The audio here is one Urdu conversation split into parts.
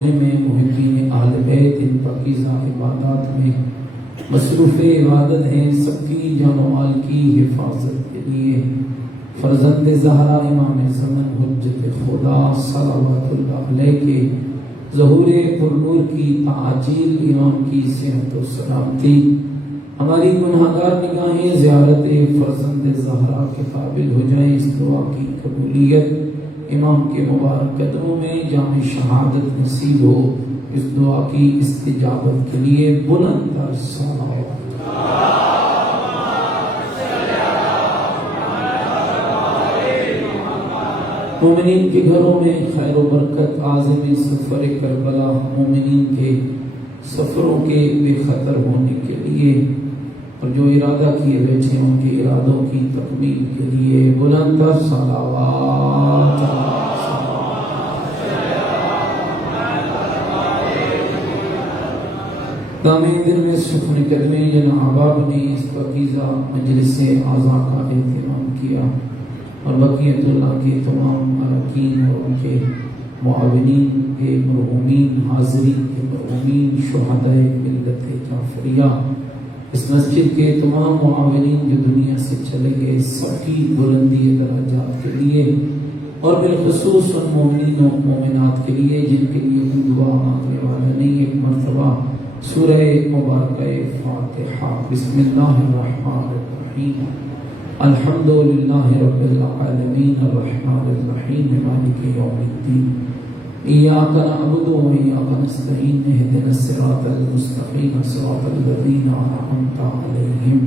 میں محبین اہل بیت ان پاکیزہ عبادات میں مصروف عبادت ہیں، سب کی جان و مال کی حفاظت کے لیے فرزند زہرا امام زمن حجت خدا صلوات اللہ علیہ کے ظہور پر نور کی تعجیل امام کی صحت و سلامتی، ہماری گناہگار نگاہیں زیارت فرزند زہرا کے قابل ہو جائیں، اس دعا کی قبولیت امام کے مبارک قدموں میں جام شہادت نصیب ہو، اس دعا کی استجابت کے لیے بلند تر صلوات۔ مومنین کے گھروں میں خیر و برکت، عازم سفر کربلا مومنین کے سفروں کے بے خطر ہونے کے لیے اور جو ارادہ کیے بیٹھے ان کے ارادوں کی تکمیل کے لیے بلند تر صلوات۔ دامن دل میں سکون قدمے جناب آپ نے اس پاکیزہ مجلس اعزا کا اہتمام کیا اور بقیت اللہ کے تمام اراکین اور ان کے معاونین کے مرحومین، حاضرین کے مرحومین، شہدائے ملت جعفریہ، اس مسجد کے تمام معاونین جو دنیا سے چلے گئے، سب کی بلندی درجات کے لیے اور بالخصوص ان مومنین و مومنات کے لیے جن کے لیے کوئی دعا مانگنے والا نہیں، ایک مرتبہ سورہ مبارکہ فاتحہ۔ بسم اللہ الرحمن الرحیم، الحمدللہ رب العالمین الرحمن الرحیم مالک یوم الدین، ایاک نعبد و ایاک نستعین، اہدنا الصراط المستقیم صراط الذین انعمت علیہم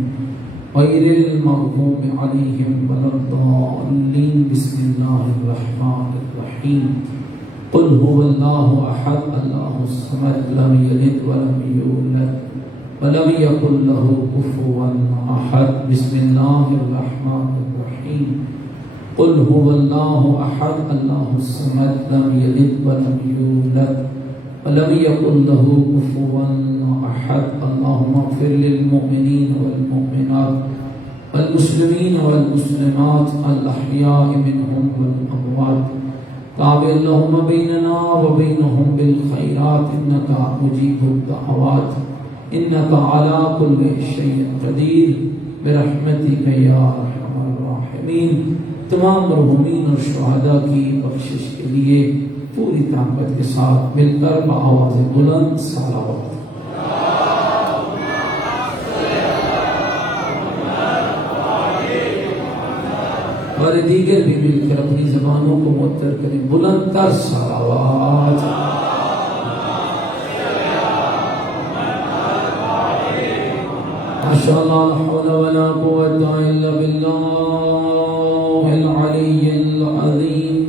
غیر المغضوب علیہم ولا الضالین۔ بسم اللہ الرحمن الرحیم، قل هو اللہ احد اللہ الصمد لم یلد ولم یولد ولم یکن له کفوا احد۔ بسم اللہ الرحمن الرحیم، قل هو اللہ احد اللہ الصمد لم یلد ولم یولد ولم یکن له کفوا احد۔ اللہم اغفر للمؤمنین والمؤمنات والمسلمین والمسلمات الاحیاء منهم والاموات، تابع اللہم بیننا وبینہم بالخیرات انکا مجیب الدعوات، انکا علی کل شیء قدیر برحمتک یا ارحم الراحمین۔ تمام مرحومین اور شہداء کی بخشش کے لیے پوری طاقت کے ساتھ مل کر بآواز بلند صلوات۔ اور دیگر بھی مل کر اپنی زبانوں کو معطر کریں، بلند تر صلوات۔ ماشاءاللہ، لا حول ولا قوة الا باللہ العلی العظیم۔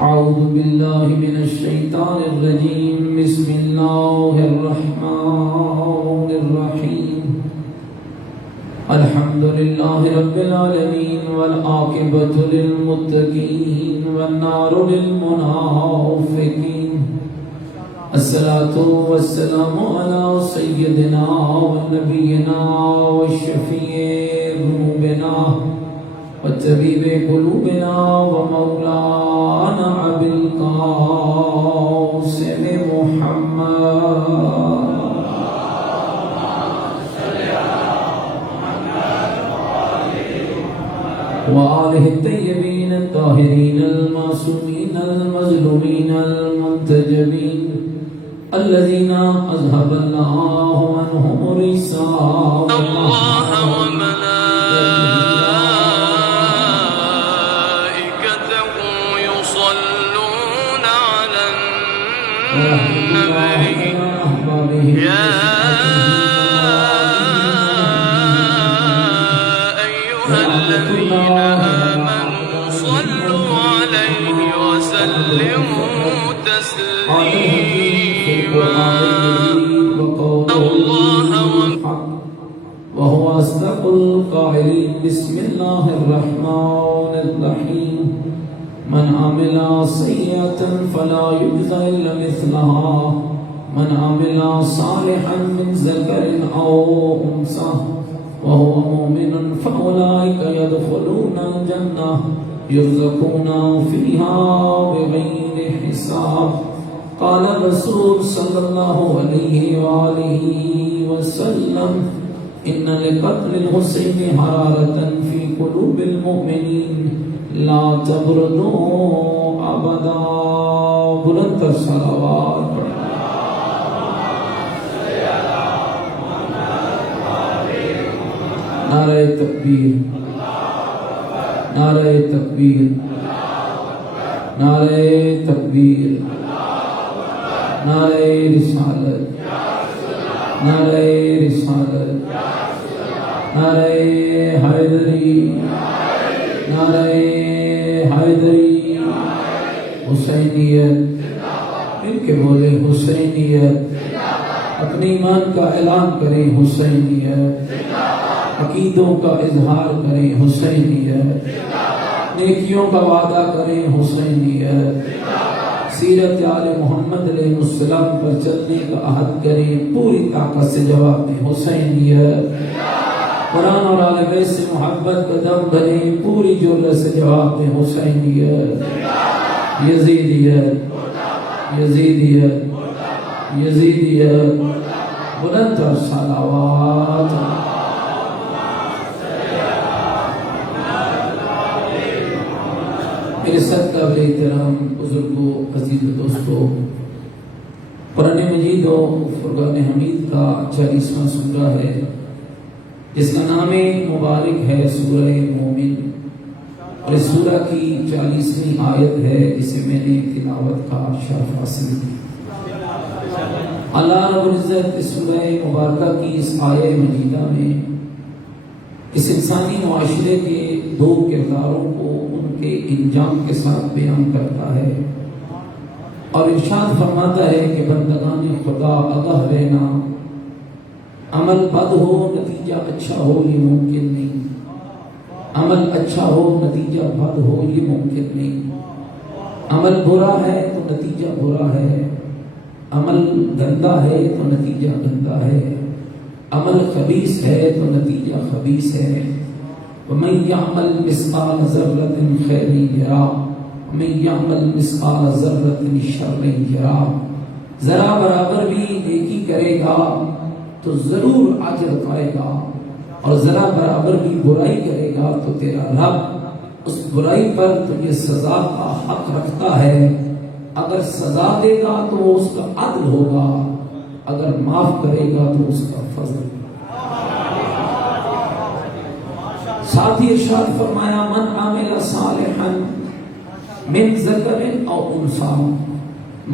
اعوذ باللہ من الشیطان الرجیم، بسم اللہ الرحمن الرحیم، الحمدللہ رب العالمین والعاقبۃ للمتقین والنار للمنافقین، الصلاۃ والسلام علی سیدنا ونبینا وشفیع ذنوبنا وطبیب قلوبنا ومولانا ابی القاسم محمد وآلہ الطیبین الطاہرین المعصومین المظلومین المنتجبین الذین اذهب اللہ عنہم الرجس اللہ وملائکتہ یصلون علی النبی یا الذين آمنوا صلوا عليه وسلموا تسليما، الله وهو أصدق القائلين۔ بسم الله الرحمن الرحيم، من عمل سيئة فلا يجزى إلا مثلها، من عمل صالحا من ذكر أو أنثى وهو مؤمن فأولئك يدخلون الجنة يرزقون فيها بغير حساب. قال الرسول صلى الله عليه وآله وسلم إن لقتل الحسين حرارة في قلوب المؤمنين لا تبردوا أبدا. بلند صلوات. نعرہ تکبیر، نعرہ تکبیر، نعرہ تکبیر، نعرہ رسالت، نعرہ رسالت، نعرہ حیدری، نعرہ حیدری. حسینیت، ان کے بولے حسینیت. اپنے ایمان کا اعلان کریں حسینیت. عقیدوں کا اظہار کریں حسینیت. نیکیوں کا وعدہ کریں حسینیت. سیرت آل محمد علیہ السلام پر چلنے کا عہد کریں. پوری طاقت سے جواب دیں حسینیت. قرآن اور آل بیت سے محبت کا دم بھریں. پوری جرأت سے جواب دیں حسینیت. یزیدیت، یزیدیت، یزیدیت. بلند صلوات. میرے صدقہ بے احترام بزرگوں، عزیز دوستوں، قرآن مجید و فرقان حمید کا 40واں سورہ ہے جس کا نام مبارک ہے سورہ مومن، اور اس سورہ کی 40ویں آیت ہے جسے میں نے تلاوت کا شرف حاصل کیا. اللہ رب العزت اس سورہ مبارکہ کی اس آیہ مجیدہ میں اس انسانی معاشرے کے دو کرداروں کو ان کے انجام کے ساتھ بیان کرتا ہے اور ارشاد فرماتا ہے کہ بندگان خدا آگاہ رہنا، عمل بد ہو نتیجہ اچھا ہو یہ ممکن نہیں، عمل اچھا ہو نتیجہ بد ہو یہ ممکن نہیں، عمل برا ہے تو نتیجہ برا ہے، عمل گندا ہے تو نتیجہ گندا ہے، عمل خبیث ہے تو نتیجہ خبیث ہے. وَمَن يَعْمَلْ مِثْقَالَ ذَرَّةٍ خَيْرًا يَرَهُ وَمَن يَعْمَلْ مِثْقَالَ ذَرَّةٍ شَرًّا يَرَهُ. ذرا برابر بھی نیکی کرے گا تو ضرور اجر پائے گا، اور ذرا برابر بھی برائی کرے گا تو تیرا رب اس برائی پر تجھے سزا کا حق رکھتا ہے. اگر سزا دے گا تو وہ اس کا عدل ہوگا، اگر معاف کرے گا تو اس کا فضل. ساتھ ہی ارشاد فرمایا من عمل صالحا من ذکر او انثی.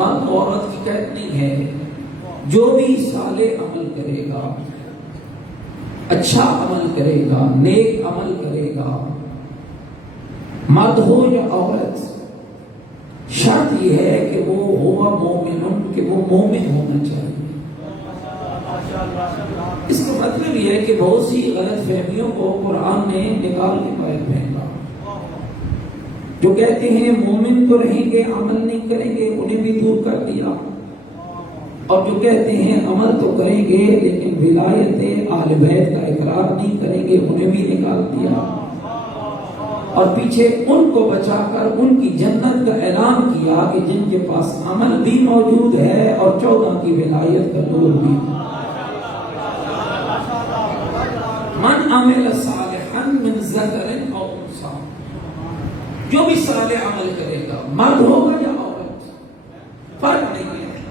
مرد عورت کی قید نہیں ہے، جو بھی صالح عمل کرے گا، اچھا عمل کرے گا، نیک عمل کرے گا، مرد ہو یا عورت، شرط یہ ہے کہ وہ ہوا مومن، کہ وہ مومن ہونا چاہیے. اس کا مطلب یہ ہے کہ بہت سی غلط فہمیوں کو قرآن نے نکال کے باہر پھینکا. جو کہتے ہیں مومن تو رہیں گے عمل نہیں کریں گے انہیں بھی دور کر دیا، اور جو کہتے ہیں عمل تو کریں گے لیکن ولایت اہل بیت کا اقرار نہیں کریں گے انہیں بھی نکال دیا، اور پیچھے ان کو بچا کر ان کی جنت کا اعلان کیا کہ جن کے پاس عمل بھی موجود ہے اور 14 کی ولایت کا نور بھی. من عمل صالحا من ذکر او انثی. جو بھی صالح عمل کرے گا، مرد ہوگا یا عورت، فرق نہیں ہے.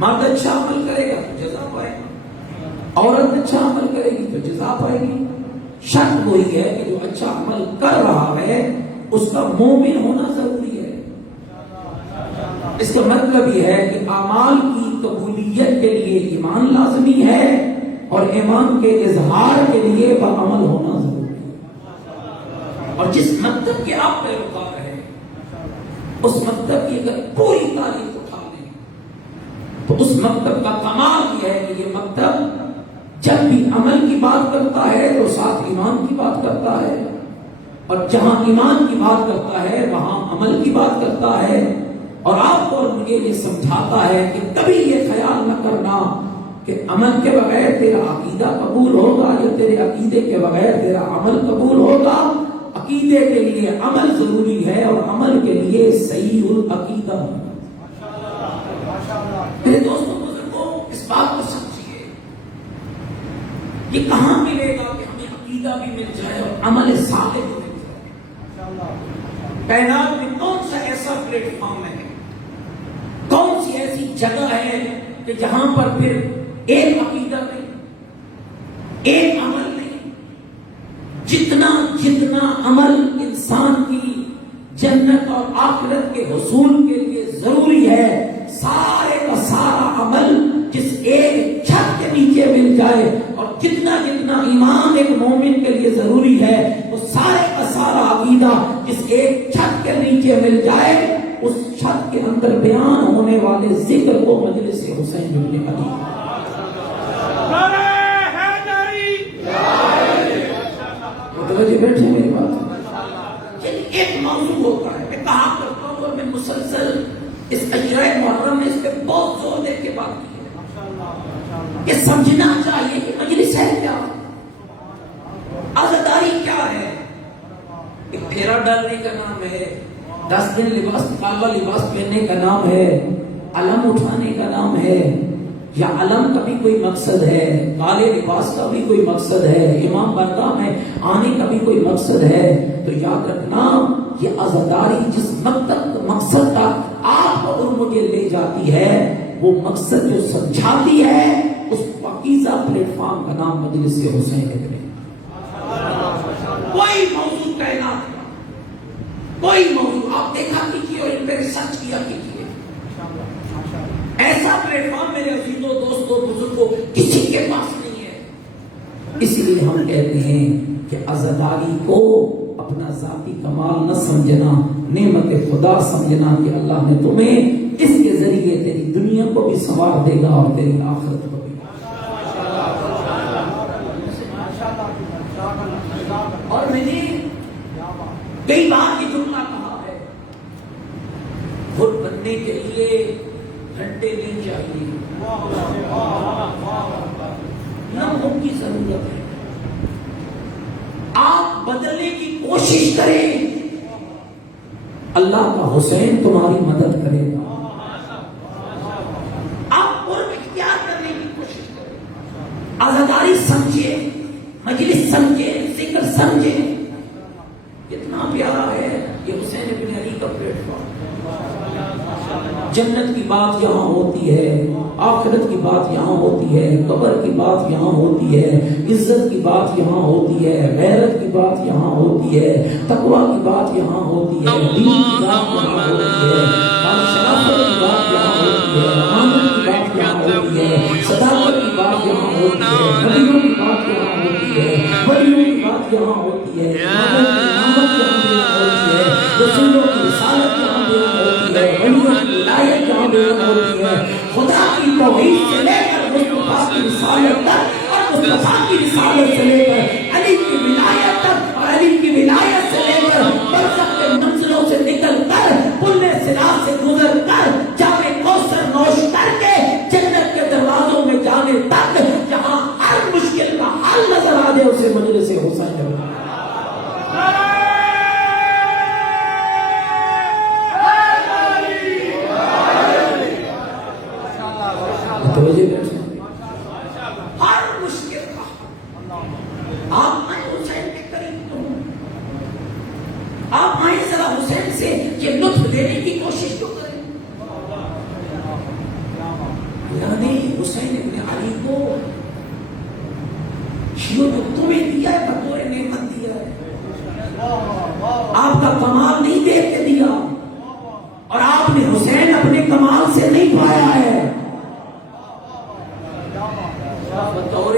مرد اچھا عمل کرے گا تو جزا پائے گا، عورت اچھا عمل کرے گی تو جزا پائے گی. شرط وہی ہے کہ جو اچھا عمل کر رہا ہے اس کا مومن ہونا ضروری ہے. اس کا مطلب یہ ہے کہ اعمال کی قبولیت کے لیے ایمان لازمی ہے اور ایمان کے اظہار کے لیے بعمل ہونا ضروری ہے. اور جس مکتب کے آپ پیروکار ہیں اس مکتب کی اگر پوری تاریخ اٹھا لیں تو اس مکتب کا کمال یہ ہے کہ یہ مکتب جب بھی عمل کی بات کرتا ہے تو ساتھ ایمان کی بات کرتا ہے، اور جہاں ایمان کی بات کرتا ہے وہاں عمل کی بات کرتا ہے. اور آپ کو مجھے یہ سمجھاتا ہے کہ کبھی یہ خیال نہ کرنا کہ عمل کے بغیر تیرا عقیدہ قبول ہوگا یا تیرے عقیدے کے بغیر تیرا عمل قبول ہوگا. عقیدے کے لیے عمل ضروری ہے اور عمل کے لیے صحیح العقیدہ ہونا۔ میرے دوستوں بزرگوں، اس بات کو سمجھیے، یہ کہاں ملے گا کہ ہمیں عقیدہ بھی مل جائے اور عمل صالح بھی مل جائے؟ کائنات میں کون سا ایسا پلیٹ فارم ہے، کون سی ایسی جگہ ہے کہ جہاں پر پھر ایک عقیدہ نہیں، ایک عمل نہیں؟ جتنا عمل انسان کی جنت اور آخرت کے حصول کے لیے ضروری ہے، سارے کا سارا عمل جس ایک چھت کے نیچے مل جائے، اور جتنا ایمان ایک مومن کے لیے ضروری ہے، وہ سارے کا سارا عقیدہ جس ایک چھت کے نیچے مل جائے، اس چھت کے اندر بیان ہونے والے ذکر کو مجلس حسین ابن علی۔ متوجہ بیٹھے میری بات؟ ایک موضوع ہوتا ہے، میں کہا کرتا ہوں اور میں مسلسل اس عشرہ محرم میں اس پہ بہت زور دے کے بات کی ہے کہ سمجھنا چاہیے کہ مجلس ہے کیا، عزاداری کیا ہے۔ ایک پھیرا ڈالنے کا نام ہے، 10 دن کالا لباس پہننے کا نام ہے، علم اٹھانے کا نام ہے، یا علم کا بھی کوئی مقصد ہے، کالے لباس کا بھی کوئی مقصد ہے، امام بارگاہ میں آنے کا بھی کوئی مقصد ہے، تو یاد رکھنا یہ عزاداری جس مقصد تک آپ اور مجھے لے جاتی ہے، وہ مقصد جو سمجھاتی ہے، اس پاکیزہ پلیٹ فارم کا نام مجلس حسین ہے۔ کوئی موضوع کائنات کا، کوئی موضوع آپ دیکھا کیجیے اور ان پہ ریسرچ کیا کیجیے، ایسا پلیٹ فارم میرے عزیزوں، دوستوں، بزرگوں کسی کے پاس نہیں ہے۔ اس لیے ہم کہتے ہیں کہ عزاداری کو اپنا ذاتی کمال نہ سمجھنا، نعمت خدا سمجھنا کہ اللہ نے تمہیں اس کے ذریعے تیری دنیا کو بھی سنوار دے گا اور تیری آخرت کو بھی۔ اور میں نے کئی بار یہ جملہ کہا ہے، خود بننے کے لیے گھنٹے نہیں چاہیے، لمحوں کی ضرورت ہے۔ آپ بدلنے کی کوشش کریں، اللہ کا حسین تمہاری مدد کرے گا۔ آپ قرب اختیار کرنے کی کوشش کریں، عزاداری سمجھیں، مجلس سمجھیں، ذکر سمجھیں۔ کتنا پیارا ہے یہ حسین ابن علی کا پلیٹ فارم۔ جنت کی بات یہاں ہوتی ہے، آخرت کی بات یہاں ہوتی ہے، قبر کی بات یہاں ہوتی ہے، عزت کی بات یہاں ہوتی ہے، غیرت کی بات یہاں ہوتی ہے، تقوی کی بات یہاں ہوتی ہے، دین کی بات یہاں ہوتی ہے، شرافت کی بات یہاں ہوتی ہے، امانت کی بات یہاں ہوتی ہے، صداقت کی بات یہاں ہوتی ہے، نبیوں کی بات یہاں ہوتی ہے، ولیوں کی بات یہاں ہوتی ہے، امامت یہاں ہوتی ہے، رسولوں کی رسالت یہاں ہوتی ہے، ولیوں کی ولایت یہاں ہوتی ہے، خدا کی توحید سے لے کر مصطفیٰ کی رسالت تک، اور مصطفیٰ کی رسالت سے لے کر علی کی ولایت تک، اور علی کی ولایت سے لے کر برزخ کے منزلوں سے نکل کر پل صراط سے گزر کر جام کوثر نوش کر کے جنت کے دروازوں میں جانے تک، جہاں ہر مشکل کا حل نظر آ جائے، اسے مجلس حسین ہے۔ ہر مشکل کا آپ آئیں حسین کے قریب، تو آپ آئیں ذرا حسین سے یہ لطف لینے کی کوشش تو کریں۔ یعنی حسین ابن علی کو جو تمہیں دیا ہے بطور نعمت دیا ہے، آپ کا کمال نہیں دیکھ کے دیا، اور آپ نے حسین اپنے کمال سے نہیں پایا ہے، بطور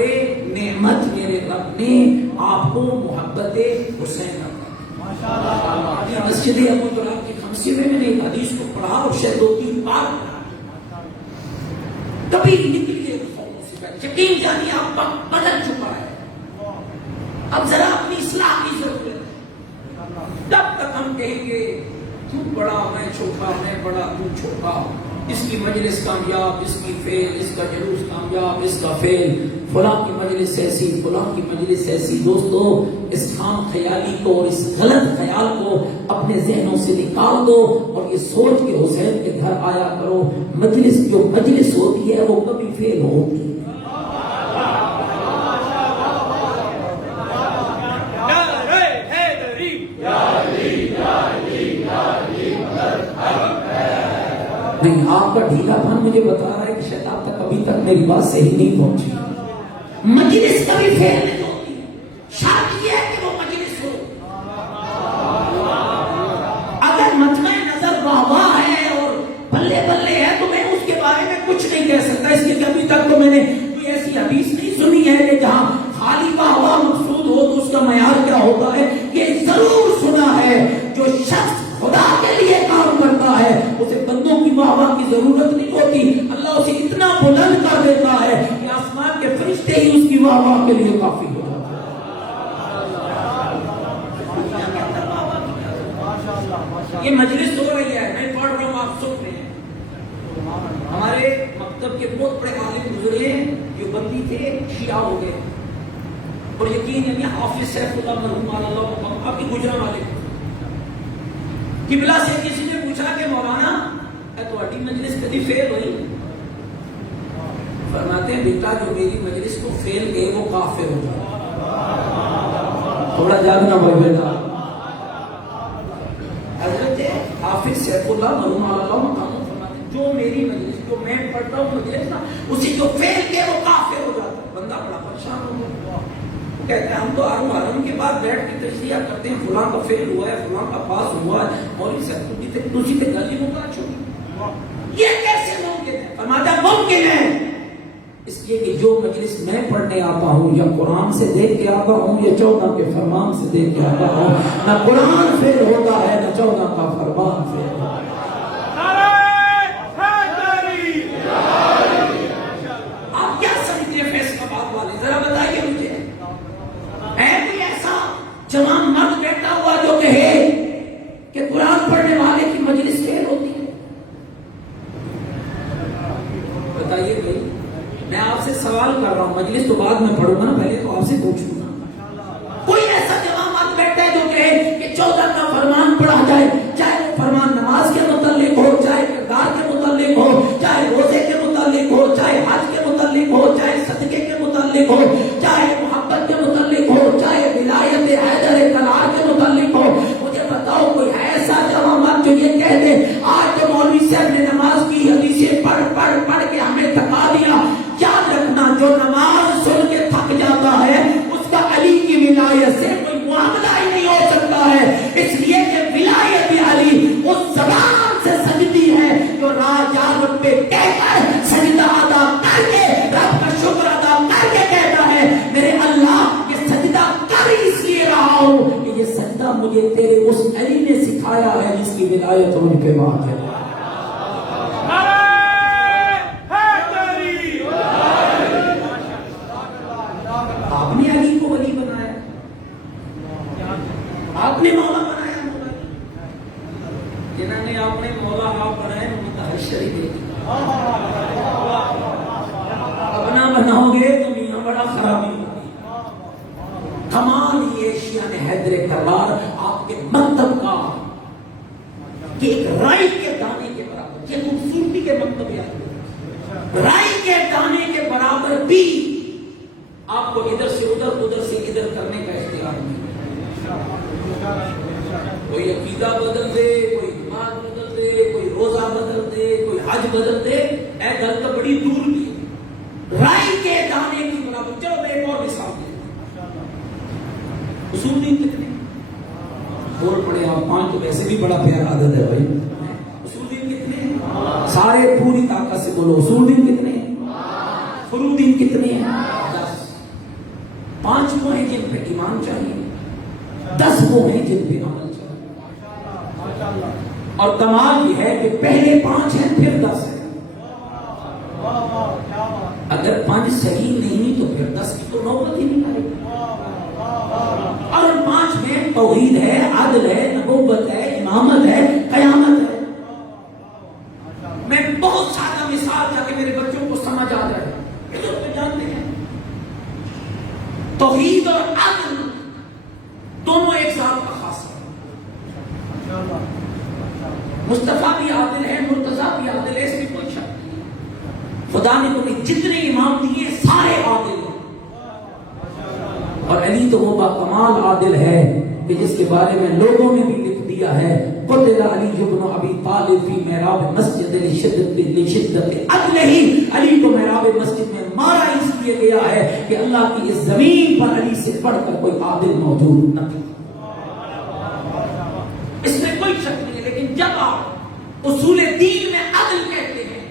نعمت میرے رب نے آپ کو محبت حسین مسجد ابو تراب کی خمسی میں نے ایک حدیث کو پڑھا اور شاید 2-3 بار کبھی نکلی یقین جانی آپ پر بدل چکا ہے، اب ذرا اپنی اصلاح کی ضرورت ہے۔ جب تک ہم کہیں گے تو بڑا میں چھوٹا، میں بڑا تو چھوٹا، اس کی مجلس کامیاب، اس کی فیل، اس کا جلوس کامیاب، اس کا فیل، فلاں کی مجلس ایسی، فلاں کی مجلس ایسی۔ دوستو اس خام خیالی کو اور اس غلط خیال کو اپنے ذہنوں سے نکال دو اور یہ سوچ کے حسین کے گھر آیا کرو، مجلس جو مجلس ہوتی ہے وہ کبھی فیل ہوتی ہے۔ نہیں، آپ کا ڈھیلا پن مجھے بتا رہا ہے کہ شاید آپ تک ابھی تک میری بات صحیح نہیں پہنچی۔ مجلس کبھی فیل نہیں ہوتی، شرط یہ ہے کہ وہ مجلس ہو۔ اگر مجمع نظر واہ واہ ہے اور بلے بلے ہے تو میں اس کے بارے میں کچھ نہیں کہہ سکتا، اس لیے کہ ابھی تک تو میں نے کوئی ایسی حدیث نہیں سنی ہے کہ جہاں خالی واہ واہ مقصود ہو تو اس کا معیار کیا ہوتا ہے۔ یہ ضرور سنا ہے جو شخص خدا کے لیے کام کرتا ہے اسے بندوں کی واہ واہ کی ضرورت نہیں ہوتی، اللہ اسے اتنا بلند کر دیتا ہے کہ آسمان کے فرشتے ہی اس کی واہ واہ کے لیے کافی ہو جاتے ہیں۔ یہ مجلس ہو رہی ہے، میں پڑھ رہا ہوں، آپ سن رہے ہیں۔ ہمارے مکتب کے بہت بڑے عالم گزرے ہیں، جو بندی تھے شیعہ ہو گئے، اور یقین ہے حافظ سیف اللہ مرحوم اللہ آپ کے گجرا والے قبلہ سے کسی نے پوچھا کہ مولانا تہاڈی مجلس کدی فیل ہوئی؟ فرماتے ہیں بیٹا جو میری مجلس کو فیل گئے وہ کافر ہو جائے۔ تھوڑا جاگنا بھائی بیٹا۔ حضرت حافظ سیف اللہ مرحوم اللہ فرماتے ہیں جو میری مجلس جو میں پڑھتا ہوں مجلس نا اسی جو فیل گئے وہ کافر ہو جاتا ہے۔ بندہ بڑا پریشان ہو گیا، کہتے ہیں ہم تو حرم کے بعد بیٹھ کے تجزیہ کرتے ہیں، فلاں کا فیل ہوا ہے، فلاں کا پاس ہوا ہے، مولوی صاحب تجھی تے گلی مکا چھوڑی، یہ کیسے ممکن ہے؟ فرماتا ممکن ہے اس لیے کہ جو مجلس میں پڑھنے آتا ہوں یا قرآن سے دیکھ کے آتا ہوں یا 14 کے فرمان سے دیکھ کے آتا ہوں، نہ قرآن فیل ہوتا ہے نہ 14 کا فرمان فیل ہوتا ہے۔ آپ کیا سمجھتے ہیں فیصلہ بات والے، ذرا بتائیے مجھے، ہے کوئی ایسا جوان مرد بیٹھا ہوا جو کہے کہ قرآن پڑھنے والے کی مجلس فیل ہوتی ہے؟ بتائیے بھائی، میں آپ سے سوال کر رہا ہوں، مجلس تو بعد میں پڑھوں گا نا، پہلے تو آپ سے پوچھوں گا۔ کوئی ایسا جوان مرد بیٹھا ہے جو کہے کہ 14 کا فرمان پڑھا جائے، چاہے وہ فرمان نماز کے متعلق ہو، چاہے کردار کے متعلق ہو، چاہے روزے کے متعلق ہو، چاہے حج کے متعلق ہو، چاہے صدقے کے متعلق ہو، چاہے محبت کے متعلق ہو، چاہے ولایت حیدر کلار کے متعلق ہو؟ مجھے بتاؤ کوئی ایسا جوان مرد جو یہ کہہ دے آج تو مولوی صاحب نے نماز کی حدیثیں پڑھ کے ہمیں تھکا دیا۔ یاد رکھنا جو نماز سن کے تھک جاتا ہے اس کا علی کی ولایت سے کوئی معاملہ ہی نہیں ہو سکتا ہے، اس لیے کہ ولایت علی اس زبان سے سجدی ہے جو راجا رب پہ کہہ کر سجدہ ادا کر کے رب کا شکر ادا کر کے کہتا ہے میرے اللہ یہ سجدہ کر اس لیے رہا ہوں کہ یہ سجدہ مجھے تیرے اس علی نے سکھایا ہے جس کی ولایت ان کے بعد ہے۔ آپ نے علی کو ولی بنایا، آپ نے مولا بنایا، مولا جنہوں نے آپ نے مولا آپ بنائے متحشری دے اپنا بناؤ گے تو میاں بڑا خرابی ہوگی۔ کمال یہ شیعہ نے حیدر کرار آپ کے مکتب کا کہ ایک رائی کے دانے کے برابر، یہ خوبصورتی کے مکتب یاد، رائی کے دانے کے برابر بھی آپ کو ادھر سے ادھر ادھر سے ادھر کرنے کا اختیار نہیں۔ کوئی عقیدہ بدل دے، کوئی نماز بدل دے، کوئی روزہ بدل دے، کوئی حج بدل دے، اے گل تو بڑی دور کی رائی کے دانے کی برابر۔ چلو میں ایک اور مثال دیں، اصول دین کتنے بول پڑے آپ؟ 5 تو ویسے بھی بڑا پیارا عدد ہے بھائی۔ اصول دین کتنے؟ سارے پوری طاقت سے بولو، اصول دین کتنے؟ فروع دین کتنے ہیں؟ 5 وہ ہیں جن پہ ایمان چاہیے، 10 وہ ہیں جن پہ عمل چاہیے، اور کمال یہ ہے کہ پہلے 5 ہیں پھر 10 ہیں۔ اگر 5 صحیح نہیں تو پھر 10 کی تو نوبت ہی نہیں آئے گی۔ اور ان 5 میں توحید ہے، عدل ہے، نبوت ہے، امامت ہے، قیامت ہے۔ میں بہت سادہ مثال تاکہ میرے بچوں کو سمجھ آ جائے. یہ تو جانتے ہیں توحید اور عدل دونوں ایک ذات کا خاصہ ہے. مصطفیٰ بھی عادل ہے، مرتضیٰ بھی عادل ہے، اس میں کوئی شک نہیں. خدا نے تمہیں جتنے امام دیے سارے عادل ہیں. اور علی تو وہ باکمال عادل ہے کہ جس کے بارے میں لوگوں نے بھی لکھ دیا ہے قتل علی بن ابی طالب فی محراب مسجد لشدت عدلہ. علی کو محراب مسجد میں مارا اس لیے گیا ہے کہ اللہ کی اس زمین پر علی سے بڑھ کر کوئی عادل موجود نہ تھا. اس میں کوئی شک نہیں. لیکن جب آپ اصول دین میں عدل کہتے ہیں،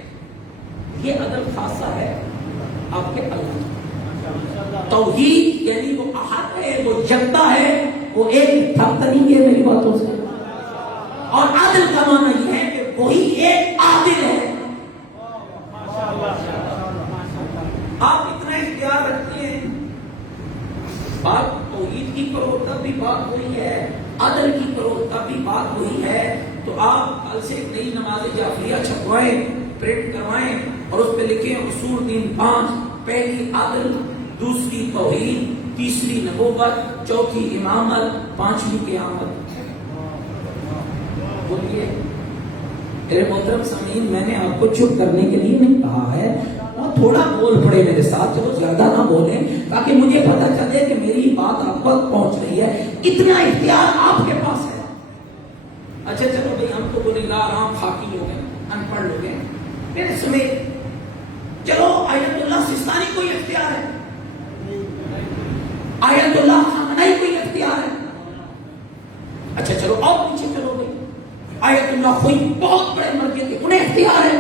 یہ عدل خاصہ ہے آپ کے اللہ. توحید یعنی وہ احد ہے، وہ یکتا ہے، وہ ایک تھکتا نہیں ہے میری باتوں سے. اور عدل کا معنی یہ ہے کہ وہی ایک عادل ہے. آپ اتنا اختیار رکھتے ہیں، بات توحید کی کرو تب بھی بات وہی ہے، عدل کی کرو تب بھی بات وہی ہے. تو آپ کل سے نئی نماز جعفریہ چھپوائیں، پرنٹ کروائیں اور اس پہ لکھیں اصول دین 5. پہلی عدل، دوسری توحید، تیسری نبوت، چوتھی امامت، پانچویں قیامت. بولیے میرے محترم سامعین، میں نے آپ کو چپ کرنے کے لیے نہیں کہا ہے، اور تھوڑا بول پڑے میرے ساتھ، چلو زیادہ نہ بولیں تاکہ مجھے پتہ چلے کہ میری بات آپ تک پہنچ رہی ہے. اتنا اختیار آپ کے پاس ہے. اچھا چلو بھائی، ہم تو بولے گا عام خاکی لوگ ہیں، ان پڑھ لوگ ہیں، میرے سمیت چلو آیت اللہ سستانی کوئی اختیار ہے، آیت اللہ خامنائی کوئی اختیار ہے. اچھا چلو اور پیچھے چلو بھائی، آیت اللہ کوئی بہت بڑے مرکز کے انہیں اختیار ہے.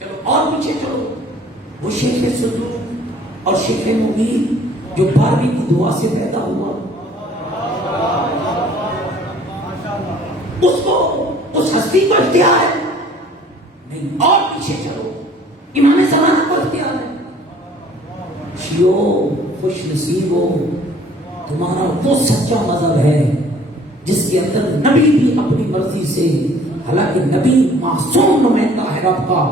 چلو اور پیچھے چلو، وہ شیخ صدوق اور شیخ مبین جو 12ویں کی دعا سے پیدا ہوا، اس کو، اس ہستی کو اختیار ہے نہیں. اور پیچھے چلو، امام زمانہ کو اختیار ہے. شیعو خوش نصیب ہو، تمہارا وہ سچا مذہب ہے جس کے اندر نبی بھی اپنی مرضی سے، حالانکہ نبی معصوم نمائندہ ہے رب کا،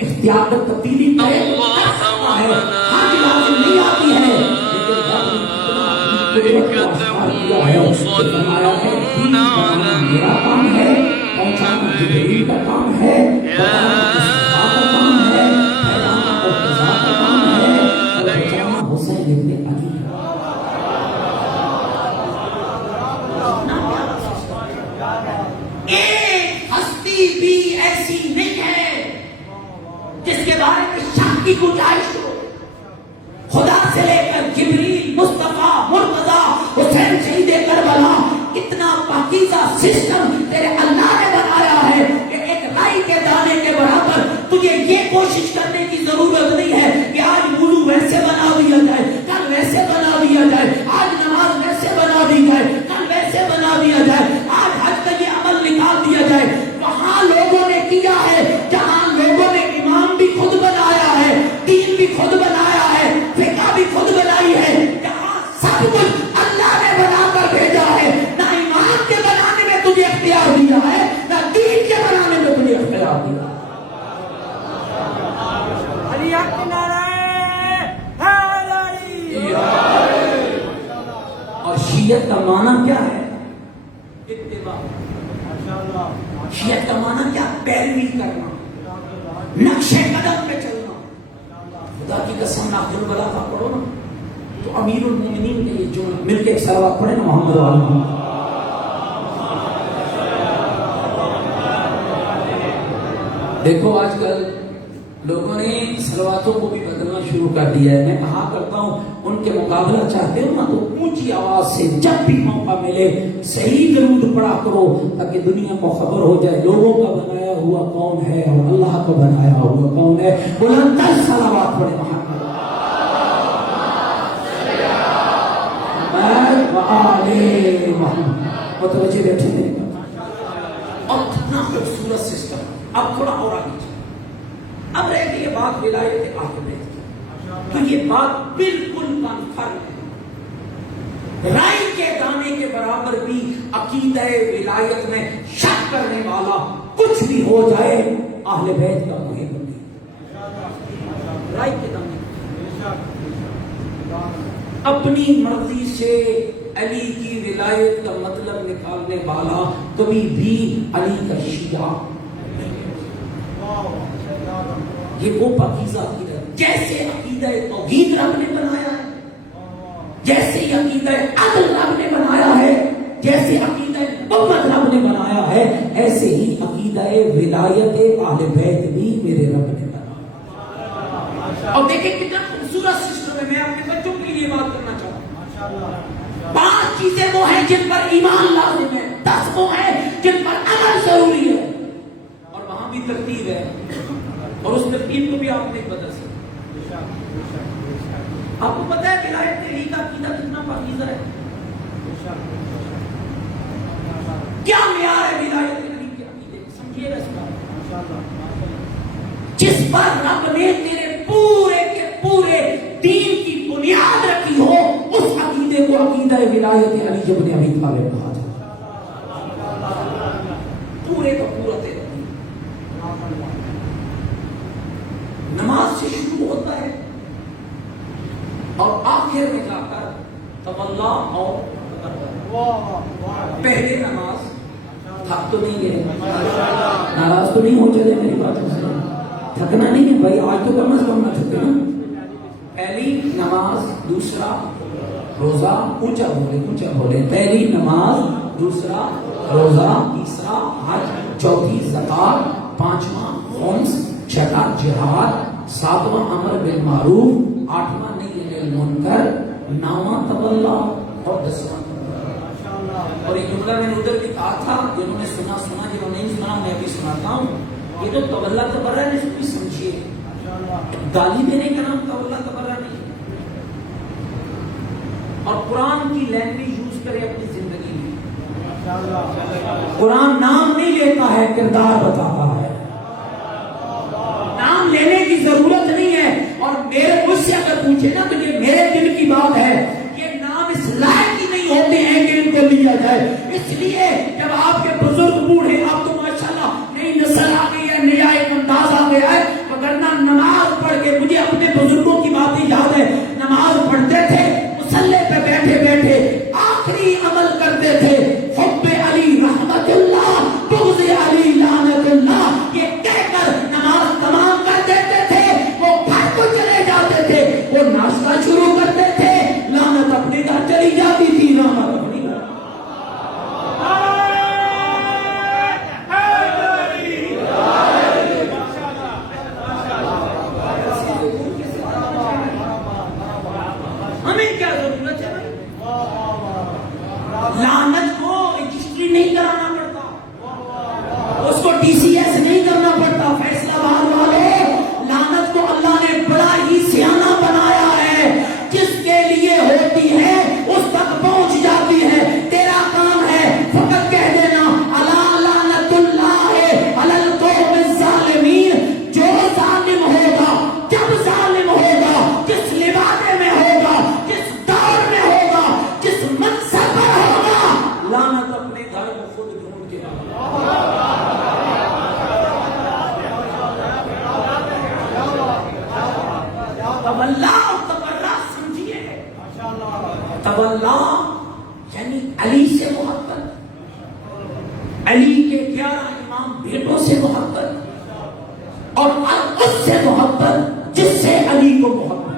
اختیار کو تبدیلی کرے کر سکتا ہے، ہر لازم نہیں آتی ہے، میرا کام ہے پہنچانا، جبریل کا کام ہے، کا کام ہے، پھیلانا مرتضیٰ کا کام ہے، اور بچانا حسین ابن علی. ایک ہستی بھی ایسی نہیں ہے جس کے بارے میں شک کی گنجائش ہو. خدا سے لے کر جبریل، مصطفیٰ، مرتضیٰ، حسین شہید کربلا، اتنا پاکیزہ سسٹم تیرے اللہ نے بنایا ہے کہ ایک رائی کے دانے کے برابر تجھے یہ کوشش کرنے کی ضرورت نہیں ہے کہ آج وضو ویسے بنا دیا جائے، کل ویسے بنا دیا جائے، آج نماز ویسے بنا دی جائے، کل ویسے بنا دیا جائے، آج حج کا یہ عمل نکال دیا جائے. وہاں لوگوں نے کیا ہے جہاں لوگوں نے امام بھی خود بنایا ہے، دین بھی خود بنایا ہے، فقہ بھی خود بنائی ہے، جہاں سب کچھ اللہ نے بنا کر بھیجا ہے. نہ امام کے بنانے میں تجھے اختیار دیا ہے، نہ دین کے بنانے میں تجھے اختیار دیا. علی کے نعرہ اور شیعت کا معنی کیا ہے؟ اتباع. شیعت کا معنی کیا؟ پیروی کرنا، نقش قدم پہ چلنا. خدا کی قسم ناخذ البلاغہ پڑھو نا تو امیر المومنین کے یہ جملہ مل کے ایک سلوات پڑھے نا محمد علیہ. دیکھو آج کل لوگوں نے سلواتوں کو بھی بدلنا شروع کر دیا ہے. میں کہا کرتا ہوں ان کے مقابلہ چاہتے ہو نا تو اونچی آواز سے جب بھی موقع ملے صحیح درود پڑھا کرو تاکہ دنیا کو خبر ہو جائے لوگوں کا بنایا ہوا کون ہے اور اللہ کا بنایا ہوا کون ہے. بلند تر صلوات پڑھے محمد متوجہ بیٹھے میرے پاس. اور کتنا خوبصورت سسٹم. اب تھوڑا اور آگے چلیں. اب رہ گئی یہ بات ولایت اہل بیت کی، تو یہ بات بالکل کنفرم ہے. رائی کے دانے کے برابر بھی عقیدہ ولایت میں شک کرنے والا کچھ بھی ہو جائے اہل بیت کا رائے کے دم اپنی مرضی سے علی کی ولایت کا مطلب نکالنے والا کبھی بھی علی کا شیعہ، یہ وہ پاکیزہ عقیدہ جیسے عقیدہ توحید رب نے بنایا ہے، جیسے عقیدہ عدل رب نے بنایا ہے، جیسے عقیدہ نبوت رب نے بنایا ہے، ایسے ہی عقیدہ ولایت اہل بیت بھی میرے رب نے بنایا۔ اور دیکھیں کتنا خوبصورت سسٹم ہے۔ میں اپنے بچوں کے لیے بات کرنا چاہتا ہوں، 5 چیزیں وہ ہیں جن پر ایمان لازم ہے، 10 وہ ہیں جن پر عمل ضروری ہے، اور وہاں بھی ترتیب ہے، اور اس ترتیب کو بھی آپ نے بدل سکتے۔ آپ کو پتہ ہے ولایت علی کا عقیدہ کتنا پاکیزہ ہے؟ کیا معیار ہے ولایت علی کے عقیدے؟ سمجھیے گا اس بات، جس پر رب نے تیرے پورے کے پورے دین کی بنیاد رکھی ہو، اس عقیدے کو عقیدہ ولایت علی ابن ابی طالب کہا جاتا ہے۔ پورے کا پورا تیرا نماز سے شروع ہوتا ہے اور آخر میں جا کر تولا اور پہلے نماز تھک تو نہیں گئے، ناراض تو نہیں ہو چلے میری باتوں سے، تھکنا نہیں ہے بھائی، آج تو کم از کم نہ تھکے نا۔ پہلی نماز، دوسرا روزہ، اونچا بولے، پہلی نماز، دوسرا روزہ، تیسرا حج، چوتھی زکات، پانچواں خمس، چھٹا جہاد، ساتواں امر بالمعروف، آٹھواں نہی عن المنکر، نواں تولا اور 10واں۔ اور یہ جملہ میں نے ادھر بھی کہا تھا، جنہوں نے سنا، جنہوں نے نہیں سنا میں بھی سناتا ہوں، یہ تو تولا تبرہ ہے، اس کو بھی سمجھیے، گالی دینے کا نام تولا تبرہ نہیں، اور قرآن کی لینگویج یوز کرے اپنی زندگی میں۔ قرآن نام نہیں لیتا ہے، کردار بتاتا ہے، نام لینے کی ضرورت نہیں ہے۔ اور میرے مجھ سے اگر پوچھے نا تو یہ میرے دل کی بات ہے، یہ نام اس لائق ہی نہیں ہوتے ہیں کہ ان کو لیا جائے۔ اس لیے جب آپ کے بزرگ بوڑھے، آپ تو ماشاءاللہ نئی نسل آ گئی ہے، نیا ایک انداز آ گیا ہے، وگرنہ نماز پڑھ کے مجھے اپنے بزرگوں کی باتیں یاد ہے، نماز پڑھتے تھے، مصلی پہ بیٹھے بیٹھے آخری عمل کرتے تھے، حب علی رحمت اللہ، بغض علی لعنت اللہ، یہ کہہ کر نماز تمام کر دیتے تھے، وہ گھر کو چلے جاتے تھے، وہ ناشتہ شروع کرتے تھے، لعنت اپنے گھر چلی جاتی تھی، رحمت اپنی گھر۔ ہمیں کیا ضرورت ہے بھائی؟ لعنت کو رجسٹری نہیں کرانا پڑتا، اس کو ٹی سی ایس نہیں کرنا پڑتا، فیصلہ آباد والے، لعنت کو اللہ نے بڑا ہی سیانہ بنایا ہے، جس کے لیے ہوتی ہے اس تک پہنچ جاتی ہے۔ تیرا کام ہے فقط کہہ دینا الا لعنت اللہ علی القوم الظالمین، جو ظالم ہوگا، جب ظالم ہوگا، جس لبادے میں ہوگا، جس دور میں ہوگا، جس منصب پر ہوگا، لعنت اپنے گھر کو خود ڈھونڈ کے تولا اور تبرہ سمجھیے، تولا یعنی علی سے محبت، علی کے 11 امام بیٹوں سے محبت، اور اس سے محبت جس سے علی کو محبت۔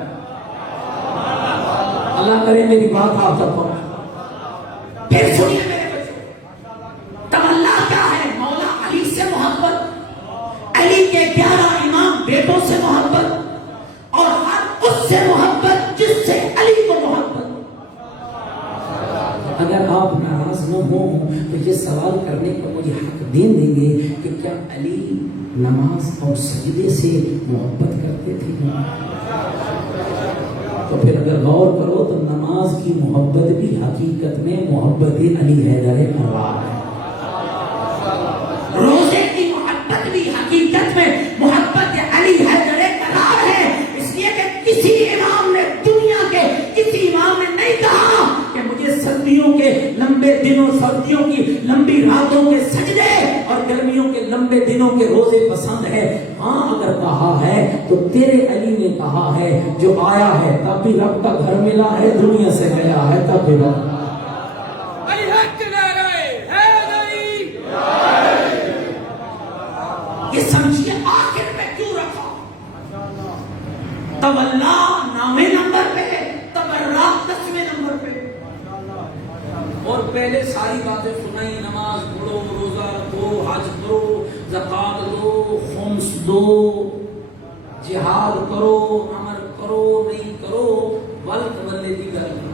اللہ کرے میری بات آپ تک پہنچے۔ پھر سنیے میرے بچوں، تولا کیا ہے؟ مولا علی سے محبت، علی کے 11 امام بیٹوں سے محبت، اور ہر اس سے محبت جس سے علی کو محبت۔ اگر آپ ناراض نہ ہوں تو یہ سوال کرنے کا مجھے حق دیں گے کہ کیا علی نماز اور سجدے سے محبت کرتے تھے؟ تو پھر اگر غور کرو تو نماز کی محبت بھی حقیقت میں محبت علی حیدر انوار ہے، روزے کی محبت بھی حقیقت میں محبت علی حیدر انوار ہے۔ اس لیے کہ کسی امام نے، دنیا کے کسی امام نے نہیں کہا کہ مجھے سردیوں کے لمبے دنوں، سردیوں کی لمبی راتوں کے سجدے اور گرمیوں کے لمبے لمبے دنوں کے روزے پسند ہے؟ ہاں اگر کہا ہے تو تیرے علی نے کہا ہے جو آیا ہے تب بھی رب کا گھر ملا ہے، دنیا سے گیا ہے تب بھی رب. یہ سمجھیے آخر میں کیوں رکھا. تولا 9ویں نمبر پہ، تبرا 10ویں نمبر پہ. اور پہلے ساری باتیں سنائی، نماز پڑھو، روزہ رکھو، حج کرو، زکات دو، خمس دو، جہاد کرو، امر کرو، نہیں کرو، ولت ولے کی گل کرو.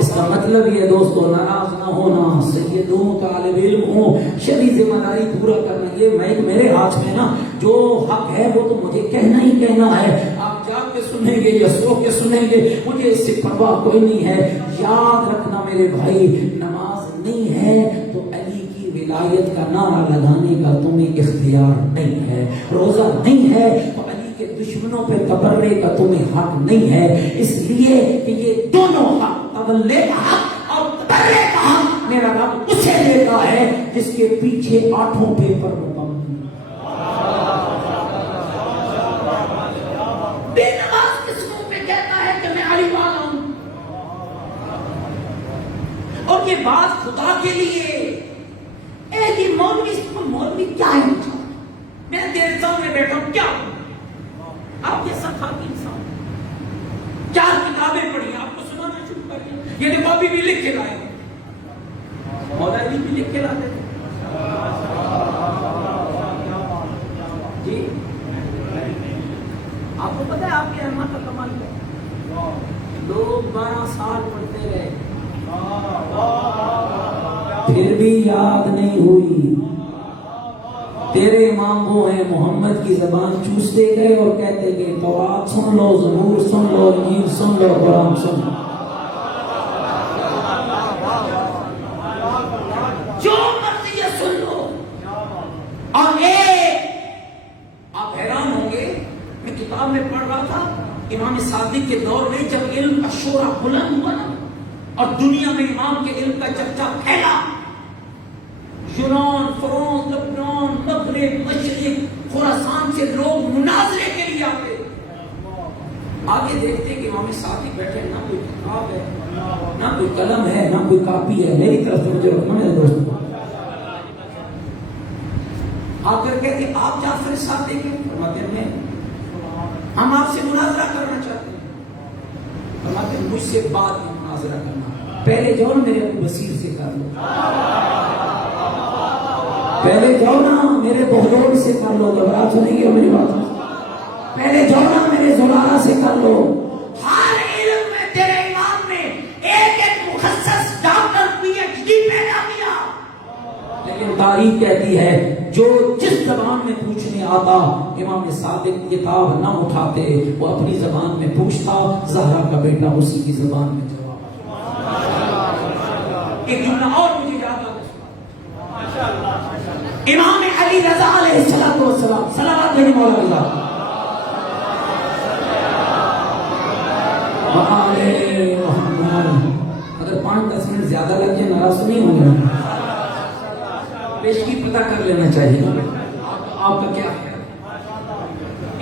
اس کا مطلب یہ دوستو ناراض نہ ہونا، سیدوں طالب علم ہوں، شرعی ذمہ داری پورا کرنا. یہ میرے ہاتھ میں نا، جو حق ہے وہ تو مجھے کہنا ہی کہنا ہے. آپ جا کے سنیں گے یا سو کے سنیں گے، مجھے اس سے پرواہ کوئی نہیں ہے. یاد رکھنا میرے بھائی، نماز نہیں ہے تو علی کی ولایت کا نعرہ لگانے کا تمہیں اختیار نہیں ہے. روزہ نہیں ہے تو علی کے دشمنوں پہ تبرے کا تمہیں حق نہیں ہے. اس لیے کہ یہ دونوں حق، تولے کا حق اور تبرے کا حق، میرا رب اسے دیتا ہے جس کے پیچھے 8 پیپر مکمل. بے نماز کس منہ پہ کہتا ہے کہ میں علی والا ہوں؟ اور یہ بات خدا کے لیے ایک ہی مولوی کیا ہے؟ میں تیرے سامنے بیٹھا ہوں، کیا آپ کے ساتھ انسان 4 کتابیں پڑھی، آپ کو سنانا شروع کر دیا. یہ نبی بھی لکھ کے لائے، مولوی بھی لکھ کے لاتے تھے. جی آپ کو پتا ہے آپ کے علماء کا کمال ہے، لوگ 12 سال پڑھتے رہے پھر بھی یاد نہیں ہوئی. تیرے امام وہ ہیں محمد کی زبان چوستے گئے اور کہتے گئے تورات سن لو، زبور سن لو، انجیل سن لو، قرآن سن لو. جو مرضی ہے سن لو. اور آپ حیران ہوں گے، میں کتاب میں پڑھ رہا تھا امام صادق کے دور میں جب علم کا شورا بلند ہوا نا اور دنیا میں امام کے علم کا چرچا پھیلا، یونان، فرانس، لبنان، مغرب، مشرق، خراسان سے لوگ مناظرے کے لیے آتے. آگے دیکھتے کہ امام صادق بیٹھے، نہ کوئی کتاب ہے، نہ کوئی قلم ہے، نہ کوئی کاپی ہے. میری طرف سے مجھے رکھنا ہے دوستوں. آ کر کہتے آپ جعفر صادق ہیں؟ فرماتے ہیں ہم آپ سے مناظرہ کرنا چاہتے ہیں. فرماتے ہیں مجھ سے بعد میں مناظرہ کرنا، پہلے جاؤ نا میرے ابو بصیر سے کر لو، پہلے جاؤ نا میرے بہلول سے کر لو. گھبراہٹ نہیں ہے میری بات، پہلے جاؤ نا میرے زلالہ سے کر لو. ہر علم میں تیرے امام نے ایک مخصص ڈاکٹر پی ایچ ڈی پیدا کیا، لیکن تاریخ کہتی ہے جو جس زبان میں پوچھنے آتا امام صادق کتاب نہ اٹھاتے، وہ اپنی زبان میں پوچھتا، زہرا کا بیٹا اسی کی زبان میں جواب. ایک جملہ اور مجھے یاد آ گیا، امام علی رضا علیہ السلام صلوات علیہ مولا محمد. اگر 5-10 منٹ زیادہ لگ جائے ناراض نہیں ہوں گے، پیشگی پتہ کر لینا چاہیے آپ کا کیا ہے.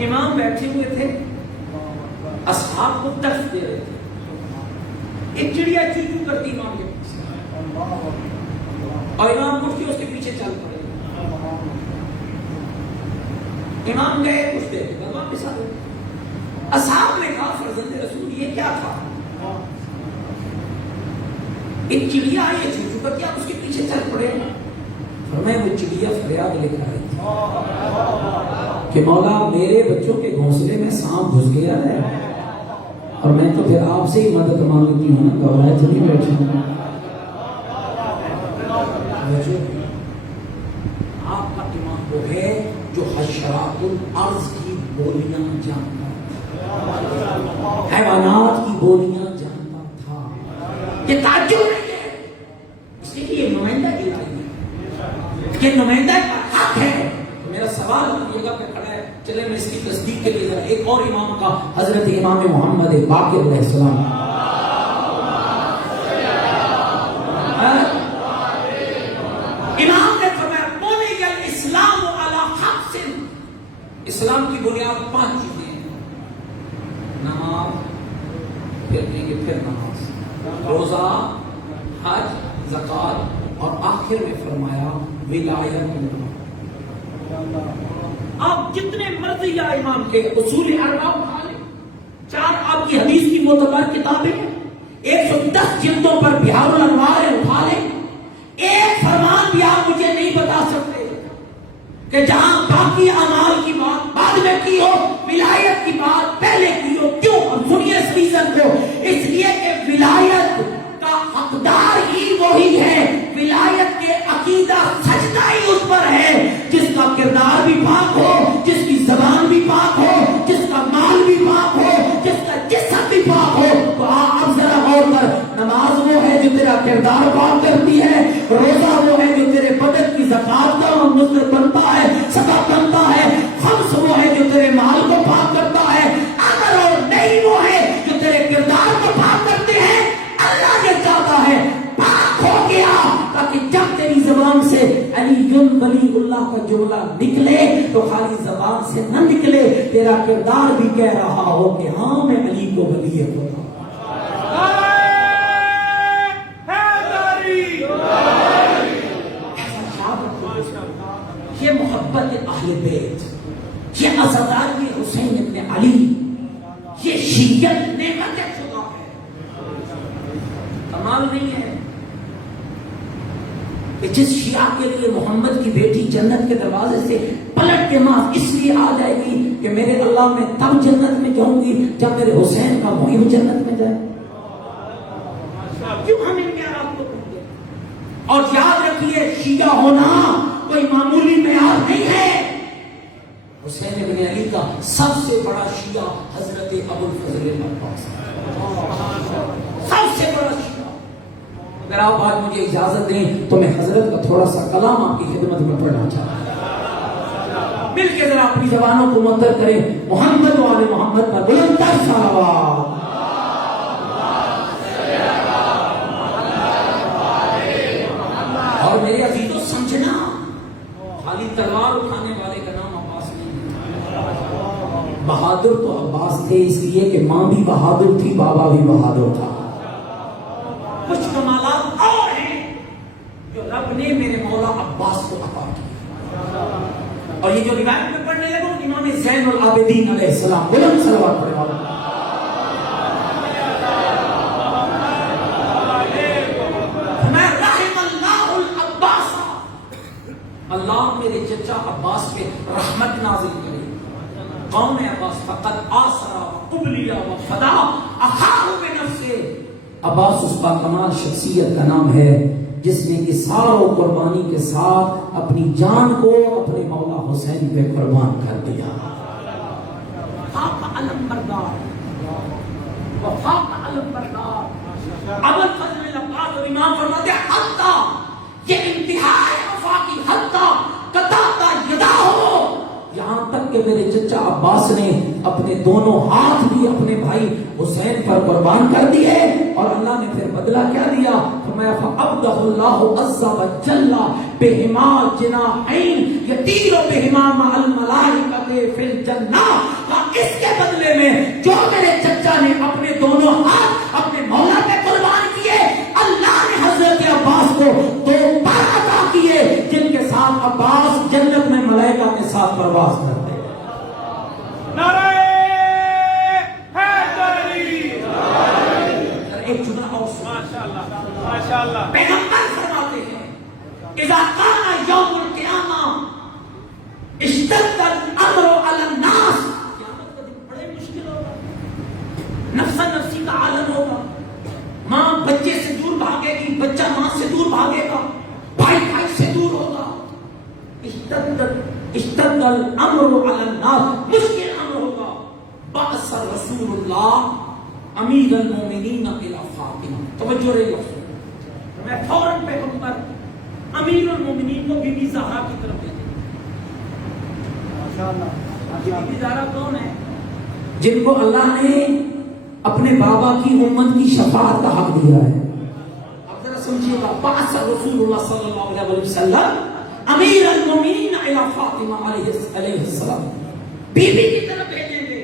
امام بیٹھے ہوئے تھے، اصحاب کو درس دے رہے تھے. ایک چڑیا چیچو کرتی امام کے پیچھے اور امام اٹھ کے اس کے پیچھے چل پڑے. امام گئے کچھ دیر بعد واپس آ گئے. اصحاب نے کہا فرزند رسول یہ کیا تھا؟ ایک چڑیا آئی ہے چیچو کرتی، آپ اس کے پیچھے چل پڑے. فرمایا وہ چڑیا فریاد لے کر آئی تھی کہ مولا میرے بچوں کے گھونسلے میں سانپ گھس گیا ہے اور میں تو پھر آپ سے ہی مدد مانگتی ہوں نا، گھبرائے تو نہیں بیٹھی ہوں. آپ کا امام وہ ہے جو حشرات الارض کی بولیاں جانتا تھا، حیوانات کی بولیاں جانتا تھا. یہ تعجب نہیں ہے، اس لیے کہ یہ نمائندہ الہی ہے، یہ نمائندہ کا حق ہے. میرا سوال یہ جگہ پہ کھڑا ہے، چلے میں اس کی تصدیق کے لیے ذرا ایک اور امام کا، حضرت امام محمد باقر علیہ السلام. امام نے فرمایا 11:45 اسلام کی بنیاد 5 چیزیں ہیں: نماز، پھر نماز، روزہ، حج، زکات، اور آخر میں فرمایا ولایت۔ آپ جتنے مرضی یا امام کے اصول اربع اٹھا لیں، 4 آپ کی حدیث کی معتبر کتابیں، 110 جلدوں پر بہار الانوار اٹھا لیں، ایک فرمان بھی آپ مجھے نہیں بتا سکتے کہ جہاں باقی اعمال کی بات بعد میں کی ہو، ولایت کی بات پہلے کی ہو۔ کیوں؟ اور سنیے اس ریزن کو، اس لیے کہ ولایت کا حقدار ہی وہی ہے، ولایت کے عقیدہ سجدہ ہی اس پر ہے جس کا کردار بھی پاک ہو، جس کی زبان بھی پاک ہو، جس کا مال بھی پاک ہو، جس کا جسم بھی پاک ہو۔ تو آپ ذرا غور کر، نماز وہ ہے جو تیرا کردار پاک کرتی ہے، روزہ وہ ہے جو تیرے بدن کی زکات کا مصدر بنتا ہے، سبب بنتا ہے، خمس وہ ہے جو تیرے مال کو پاک کرتا ہے، اگر اور نہیں وہ ہے جو تیرے کردار کو پاک کرتے ہیں۔ اللہ یہ چاہتا ہے پاک ہو گیا تاکہ جب تیری زبان سے علی ولی اللہ کا جملہ نکلے تو خالی زبان سے نہ نکلے، تیرا کردار بھی کہہ رہا ہو کہ ہاں میں علی کو ولیت ہوتا ہوں۔ یہ محبت اہل بیت، یہ عزاداری حسین ابن علی، یہ شیعت نعمت خدا ہے، کمال نہیں ہے کہ جس شیعہ کے لیے محمد کی بیٹی جنت کے دروازے سے پلٹ کے ماں اس لیے آ جائے گی کہ میرے اللہ میں تب جنت میں جاؤں گی جب میرے حسین کا محب جنت میں جائے۔ کیوں ہم ان معیارات کو کہیں گے؟ اور یاد رکھیے، شیعہ ہونا کوئی معمولی معیار نہیں ہے۔ حسین ابن علی کا سب سے بڑا شیعہ حضرت ابو الفضل عباس، سب سے بڑا شیعہ۔ اگر آپ آج مجھے اجازت دیں تو میں حضرت کا تھوڑا سا کلام آپ کی خدمت میں پڑھنا چاہتا ہوں، مل کے ذرا اپنی زبانوں کو منتر کریں، محمد و آل محمد کا بلند تر صلوات۔ اور میرے عزیزوں سمجھنا، خالی تلوار اٹھانے والے کا نام عباس نہیں، بہادر تو عباس تھے اس لیے کہ ماں بھی بہادر تھی، بابا بھی بہادر تھا۔ کچھ کمالات اور ہیں جو رب نے میرے مولا عباس کو عطا کی، اور یہ جو روایت میں پڑھنے لگا امام زین العابدین علیہ السلام، بلند صلوات پڑھے والا، میں رحم اللہ العباس، اللہ میرے چچا عباس پہ رحمت نازل کرے۔ کون ہے عباس؟ فقط آسرا قبلیا و فدا اخاہ بنفسہ۔ عباس اس با کمال شخصیت کا نام ہے جس نے اصرار و قربانی کے ساتھ اپنی جان کو اپنے مولا حسین پہ قربان کر دیا۔ وفا کا علم بردار، وفا کا علم بردار ابو الفضل عباس، اور امام فرماتے ہیں حتیٰ، یہ انتہائی وفا کی حتیٰ قطع یدا ہو، یہاں تک کہ میرے چچا عباس نے اپنے دونوں ہاتھ بھی اپنے بھائی حسین پر قربان کر دیے، اور اللہ نے پھر بدلہ کیا دیا؟ فرمایا فَأَبْدَهُ اللَّهُ عَزَّ وَجَلَّ بِهِمَا جِنَاحَيْنِ يَطِيرُ بِهِمَا مَعَ الْمَلَائِكَةِ فِي الْجَنَّةِ۔ اور اس کے بدلے میں جو میرے چچا نے اپنے دونوں ہاتھ اپنے مولا پہ قربان کیے، اللہ نے حضرت عباس کو 2 پر عطا کیے جن کے ساتھ عباس جنت میں ملائکہ کے ساتھ پرواز کرتے ہیں۔ نعرہ ایک جملہ اور ماشاءاللہ، پیغمبر فرماتے ہیں اذا کان یوم القیامہ اشتد الامر علی الناس، قیامت کا دن بڑے مشکل ہوگا، نفسا نفسی کا عالم ہوگا، ماں بچے سے دور بھاگے گی، بچہ ماں سے دور بھاگے گا، بھائی بھائی سے دور ہوگا، اشتد الامر علی الناس، مشکل امر ہوگا۔ بعث رسول اللہ امیر المومنین الی فاطمہ، توجہ رہی ہے، میں فوراً پیغمبر امیر المومنین کو بی بی زہرا کی طرف بھیجے۔ بی بی زہرا کون ہے؟ جن کو اللہ نے اپنے بابا کی امت کی شفاعت کا حق دیا ہے۔ اب ذرا سمجھیے گا، بعث رسول اللہ صلی اللہ علیہ وسلم امیر المومنین الی فاطمہ علیہ السلام، بیوی کی طرف بھیجیں گے.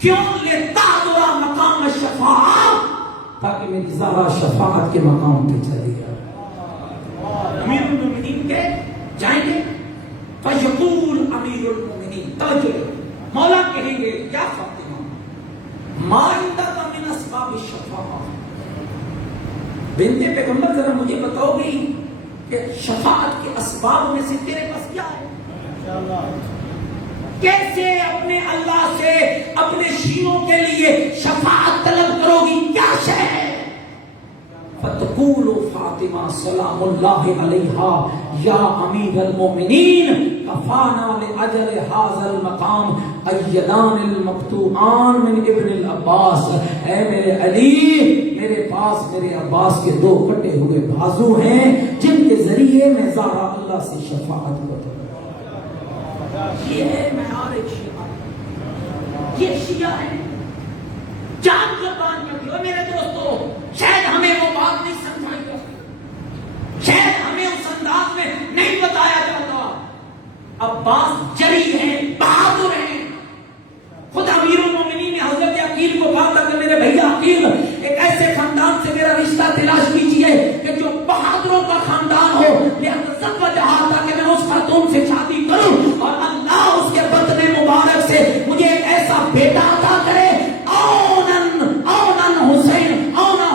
کیوں؟ لتعذر مقام الشفاعہ، تاکہ میری زہرا شفاعت کے مقام پہ چلی جائے. امیر المومنین کے جائیں گے. فیقول امیر المومنین، توجہ مولا کہیں گے یا فاطمہ ما عندک من اسباب الشفاعہ، بنت پیغمبر ذرا مجھے بتاؤ گی کہ شفاعت کے اسباب میں سے تیرے پاس کیا ہے؟ کیسے اپنے اللہ سے اپنے شیعوں کے لیے شفاعت طلب کرو گی؟ کیا شے ہے؟ فتقول فاطمہ سلام اللہ علیہا یا امیر المومنین کفانا لاجل هذا المقام ایدان المقطوعان من ابن العباس. اے میرے علی، میرے پاس میرے عباس کے 2 کٹے ہوئے بازو ہیں جن کے ذریعے میں زہرا اللہ سے شفاعت کرتا ہوں. یہ ہے معیار شیعہ، یہ شیعہ ہے. جان قربان کرتی ہو میرے دوستو. شاید ہمیں وہ بات نہیں سمجھائی جاتی، شاید ہمیں اس انداز میں نہیں بتایا جاتا. عباس جری ہیں، بہادر ہیں. خود امیر المومنین نے حضرت عقیل کو کہا تھا کہ میرے بھیا عقیل، ایک ایسے خاندان سے میرا رشتہ تلاش کیجیے کہ جو بہادروں کا خاندان ہو. لہذا سب چاہا تھا کہ میں اس خاتون سے شادی کروں اور اللہ اس کے بدن مبارک سے مجھے ایک ایسا بیٹا عطا کرے.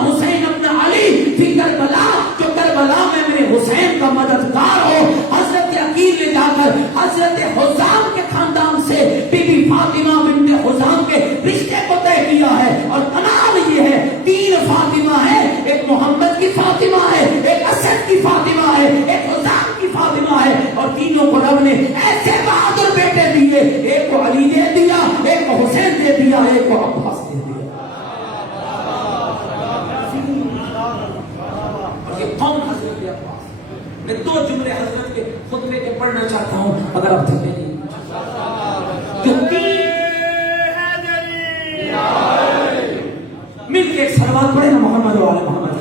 حسین ابن علی فی کربلا، جو کربلا میں میرے حسین کا مددگار ہو. حضرت عقیل نے جا کر حضرت حزام کے خاندان سے بی بی فاطمہ بنت حزام کے رشتے کو طے کیا ہے. اور کمال یہ ہے 3 فاطمہ ہے، ایک محمد کی فاطمہ ہے، ایک اسد کی فاطمہ ہے، ایک حزام کی فاطمہ ہے. اور تینوں کو رب نے ایسے بہادر بیٹے دیے، ایک کو علی دے دیا، ایک کو حسین دے دیا، ایک کو عباس دے دیا. قوم حضرت عباس. میں 2 جملے حضرت کے خطبے کے پڑھنا چاہتا ہوں اگر آپ تھکے نہیں. مل کے ایک صلوات پڑھے نا محمد و آل محمد.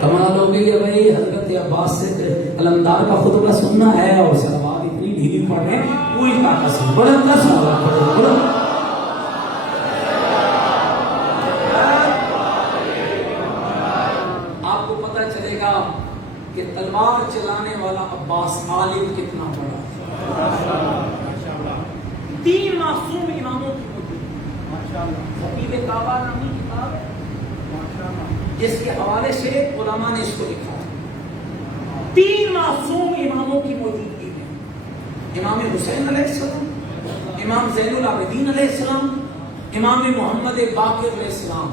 کمال ہو گئی ہے بھائی. حضرت عباس سے علمدار کا خطبہ سننا ہے اور صلوات اتنی ڈھیلی پڑھ رہے ہیں کوئی طاقت نہیں. بڑا 10 صلوات پڑھے. کہ تلوار چلانے والا عباس عالم کتنا بڑا. 3 معصوم اماموں کی موجود. خطیب کعبہ نامی کتاب ہے جس کے حوالے سے علماء نے اس کو لکھا. 3 معصوم اماموں کی موجودگی ہے. امام حسین علیہ السلام، امام زین العابدین علیہ السلام، امام محمد باقر علیہ السلام.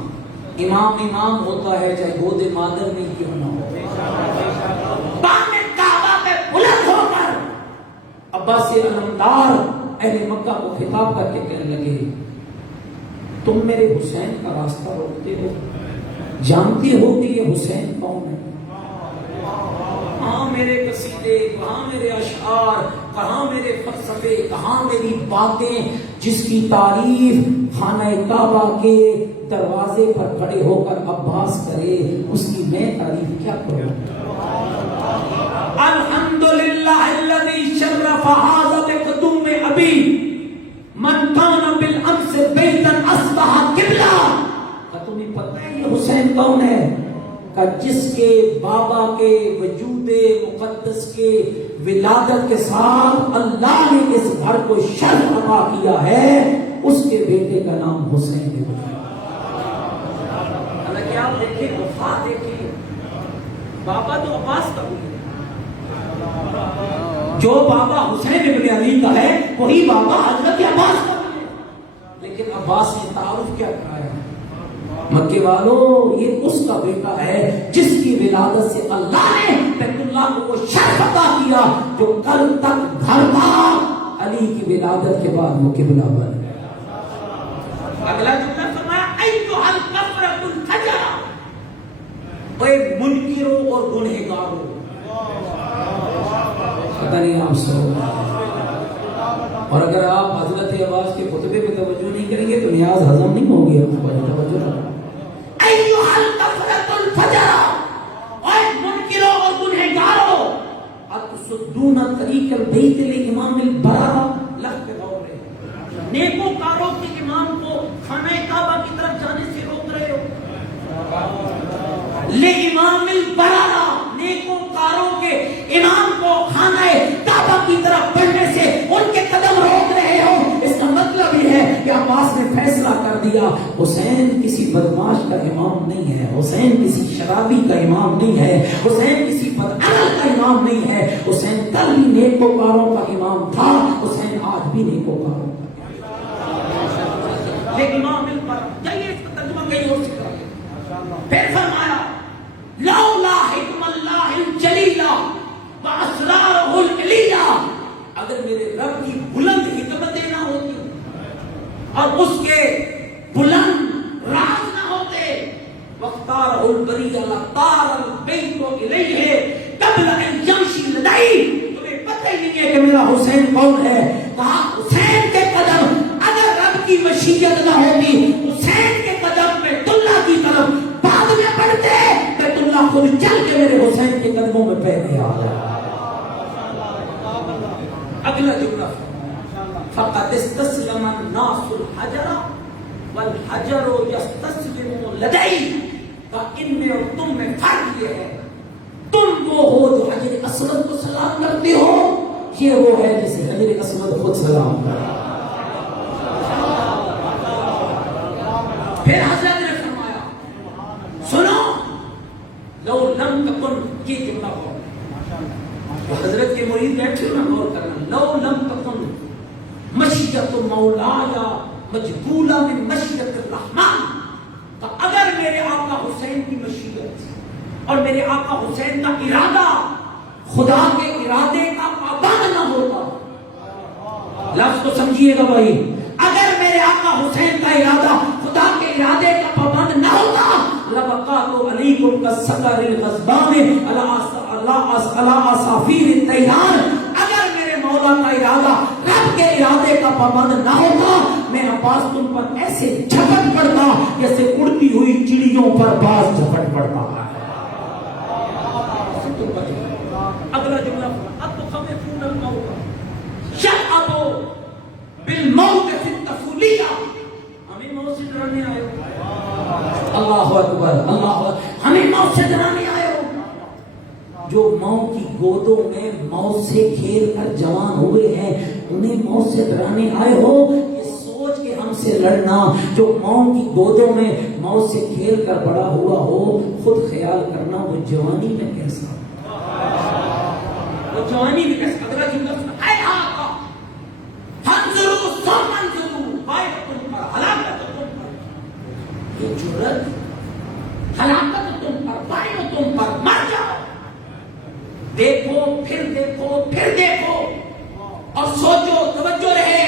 امام ہوتا ہے چاہے گود مادر میں کیوں نہ ہو. بام کعبہ پہ بلند ہو کر عباسی علمدار اہل مکہ کو خطاب کر کے کہنے لگے تم میرے حسین کا راستہ روکتے ہو، جانتے ہو کہ یہ حسین کون ہے؟ کہاں میرے قصیدے، کہاں میرے اشعار، کہاں میرے فلسفے، کہاں میری باتیں جس کی تعریف خانہ کعبہ کے دروازے پر کھڑے ہو کر عباس کرے، اس کی میں تعریف کیا کروں؟ الحمدللہ الذی شرف ھذا بقدوم ابی من کان بالامس بیتا اصبح قبلہ. تمہیں پتہ ہے یہ حسین کون ہے؟ کہ جس کے بابا کے وجود مقدس کے ولادت کے ساتھ اللہ نے اس گھر کو شرف عطا کیا ہے، اس کے بیٹے کا نام حسین ہے. حالانکہ آپ دیکھیں وفات دیکھیں، بابا تو عباس کا ہوئی، جو بابا حسین ابن علی کا ہے وہی بابا حضرت عباس کا ہے. لیکن عباس نے تعارف کیا کرایا؟ مکے والوں یہ اس کا بیٹا ہے جس کی ولادت سے اللہ نے بیت اللہ کو وہ شرف عطا کیا جو کل تک گھر تھا، علی کی ولادت کے بعد وہ قبلہ بن گیا. اگلا جملہ فرمایا ایھا الکفرۃ الفجر، اے منکروں اور گنہگاروں. پتہ نہیں آپ سو. اور اگر آپ حضرت عباس کے خطبے پہ توجہ نہیں کریں گے تو نیاز ہضم نہیں ہوگی. توجہ ایھا الکفرۃ الفجر، اے منکروں اور گنہگاروں، تصدون طریق البیت لامام البررہ لفظ غور ہے، نیکوکاروں کے امام کو خانہ کعبہ کی طرف جانے سے روک رہے ہو. لامام البررہ، نیکوکاروں کے امام کو خانہ کعبہ کی طرف بڑھنے سے ان کے قدم روک رہے ہو. اس کا مطلب یہ ہے کہ عباس نے فیصلہ کر دیا حسین کسی بدماش کا امام نہیں ہے، حسین کسی شرابی کا امام نہیں ہے، حسین کسی بدعمل کا امام نہیں ہے. حسین کل بھی نیکوکاروں کا امام تھا، حسین آج بھی نیکوکاروں کا. لیکن امام البررہ، جائیے اس کا ترجمہ کہیں اور سے کریں. پھر فرمایا لولا حکم اللہ الجلیلہ واسرارہ العلیہ، اگر میرے رب کی بلند حکمتیں نہ ہوتی اور اس کے بلند راز نہ ہوتے، واختارہ البریہ لطار البیت الیہ قبل ان یمشی لدی. تمہیں پتہ ہی نہیں ہے کہ میرا حسین کون ہے. کہا حسین کے قدم اگر رب کی مشیت نہ ہوتی، حسین کے قدم بیت اللہ کی طرف بعد میں بڑھتے، بیت اللہ خود چل کے میرے حسین کے قدموں میں پہنے آ جائے. اگلا جملہ فقد استسلم الناس الحجر والحجر یستسلم لدی. ان میں اور تم میں فرق یہ ہے، تم وہ ہو جو حجر اسود کو سلام کرتے ہو، یہ وہ ہے جسے حجر اسود خود سلام کرتا. پھر حضرت نے فرمایا سنو لو لم تکن، یہ جملہ ہو حضرت کے مرید بیٹھے ہو نا، غور کرنا. لو لم تکن مشیت مولایا مجبولہ من مشیت الرحمن، تو اگر میرے آقا حسین کی مشیت اور میرے آقا حسین کا ارادہ خدا کے ارادے کا پابند نہ ہوتا، لفظ کو سمجھیے گا بھائی، اگر میرے آقا حسین کا ارادہ خدا کے ارادے کا پابند نہ ہوتا، لبقات علیکم کالصقر الغضبان علی اصافیر الطیران. اگر میرے مولا کا ارادہ رب کے ارادے کا پابند نہ ہوتا، میں عباس تم پر ایسے جھپٹ پڑتا جیسے اڑتی ہوئی چڑیوں پر باز جھپٹ پڑتا ہے. اگلا جملہ اب تو خمسون الموت شعبوا بالموت فی الطفولیہ. ہمیں موت سے ڈرانے آئے ہو، اللہ اکبر اللہ اکبر، ہمیں موت سے ڈرانے آئے ہو. جو موت کی گودوں میں موت سے کھیل کر جوان ہوئے ہیں انہیں موت سے ڈرانے آئے ہو. یہ سوچ کے ہم سے لڑنا جو موت کی گودوں میں موت سے کھیل کر بڑا ہوا ہو، خود خیال کرنا وہ جوانی میں کیسا، وہ جوانی میں کیسا. اگلا جملہ اے آقا فانظروا ثم انظروا، بائت تم پر، ہلاکت تم پر، یہ جرأت، ہلاکت تم پر، بائت تم پر، مر جاؤ. دیکھو پھر دیکھو پھر دیکھو اور سوچو، توجہ رہے.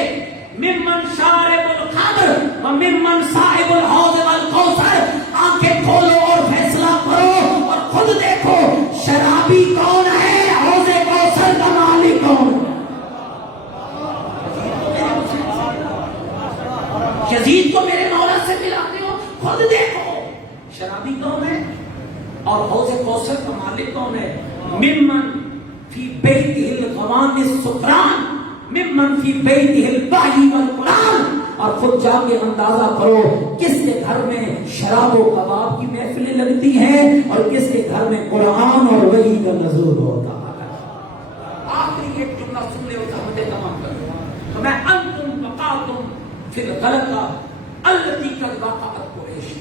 ممن شارب الخمر وممن صاحب الحوض والکوثر. آنکھیں کھولو اور فیصلہ کرو اور خود دیکھو شرابی کون ہے، حوض کوثر کا مالک کون ہے. یزید کو میرے مولا سے ملاتے ہو، خود دیکھو شرابی کون ہے اور حوض کوثر کا مالک کون ہے. ممن فی بیتہ الغوان السکران ممن فی بیتہ الوحی والقرآن. اور خود جا کے اندازہ کرو کس کے گھر میں شراب و کباب کی محفلیں لگتی ہیں اور کس کے گھر میں قرآن اور وحی کا نزول ہوتا ہے. آخری ایک جملہ سن لے اور ہمیں تمام کرو. میں انتم وقعتم فی الغلطہ التي قد وقعت قریش.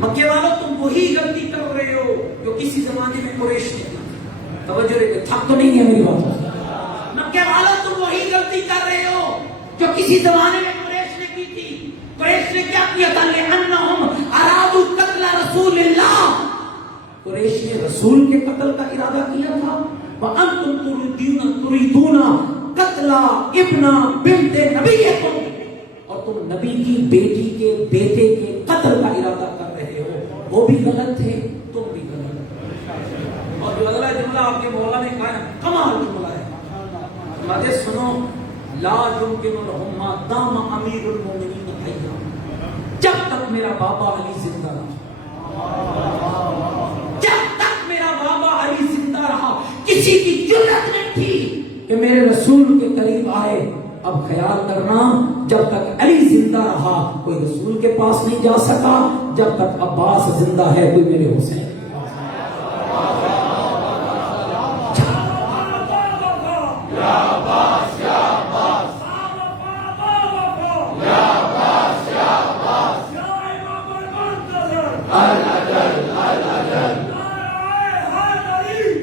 مکے والوں تم وہی غلطی کر رہے ہو جو کسی زمانے میں قریش نے کی. توجہ رہے، تھک تو نہیں ہے میری بات. مکے والوں تم وہی غلطی کر رہے ہو جو کسی زمانے میں قریش نے کی تھی. قریش نے کیا کیا تھا؟ لأنہم ارادوا قتل رسول اللہ. قریش نے رسول کے قتل کا ارادہ کیا تھا. وانتم تريدون قتل ابن بنت نبیکم، اور تم نبی کی بیٹی کے بیٹے کے قتل کا ارادہ کر رہے ہو. وہ بھی غلط تھے، تم بھی غلط. اور جو اگلا جملہ آپ کے مولا نے کہا ہے کمال جملہ ہے. مجھے سنو، لا يمكن لهم ما دام امیر المومنین حیا. جب تک میرا بابا علی زندہ رہا، جب تک میرا بابا علی زندہ رہا، کسی کی جرأت نہیں تھی کہ میرے رسول کے قریب آئے. اب خیال کرنا جب تک علی زندہ رہا کوئی رسول کے پاس نہیں جا سکا، جب تک عباس زندہ ہے کوئی میرے حسین.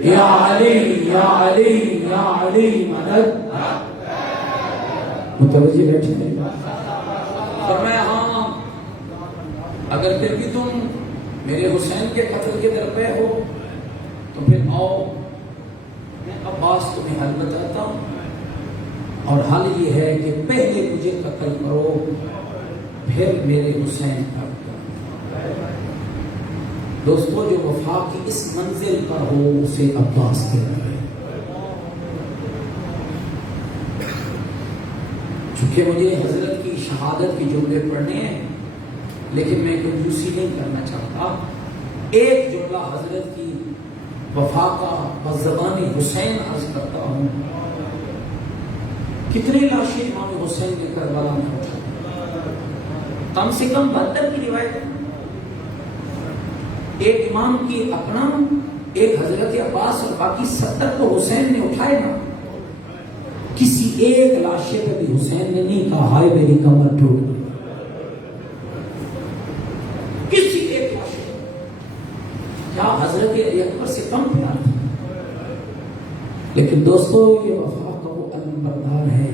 یا علی یا علی یا علی مدد. متوجہ بیٹھے فرمایا ہاں اگر پھر بھی تم میرے حسین کے قتل کے در پہ ہو تو پھر آؤ، میں عباس تمہیں حل بتاتا ہوں، اور حل یہ ہے کہ پہلے مجھے قتل کرو پھر میرے حسین کا. دوستو جو وفا کی اس منزل پر ہو اسے عباس کہتے ہیں. چونکہ مجھے حضرت کی شہادت کے جملے پڑھنے ہیں لیکن میں کنجوسی نہیں کرنا چاہتا. ایک جملہ حضرت کی وفا کا بزبان حسین عرض کرتا ہوں. کتنے لاشیں امام حسین نے کربلا میں اٹھائی؟ کم سے کم 72 کی روایت. ایک امام کی اپنا، ایک حضرت عباس اور باقی 70 کو حسین نے اٹھائے نا. کسی ایک لاشے پہ بھی حسین نے نہیں کہا ہائے میری کمر ٹوٹ گئی. کسی ایک لاشے کیا حضرت علی اکبر سے کم پیار تھا؟ لیکن دوستو یہ وفا کا وہ علمبردار ہے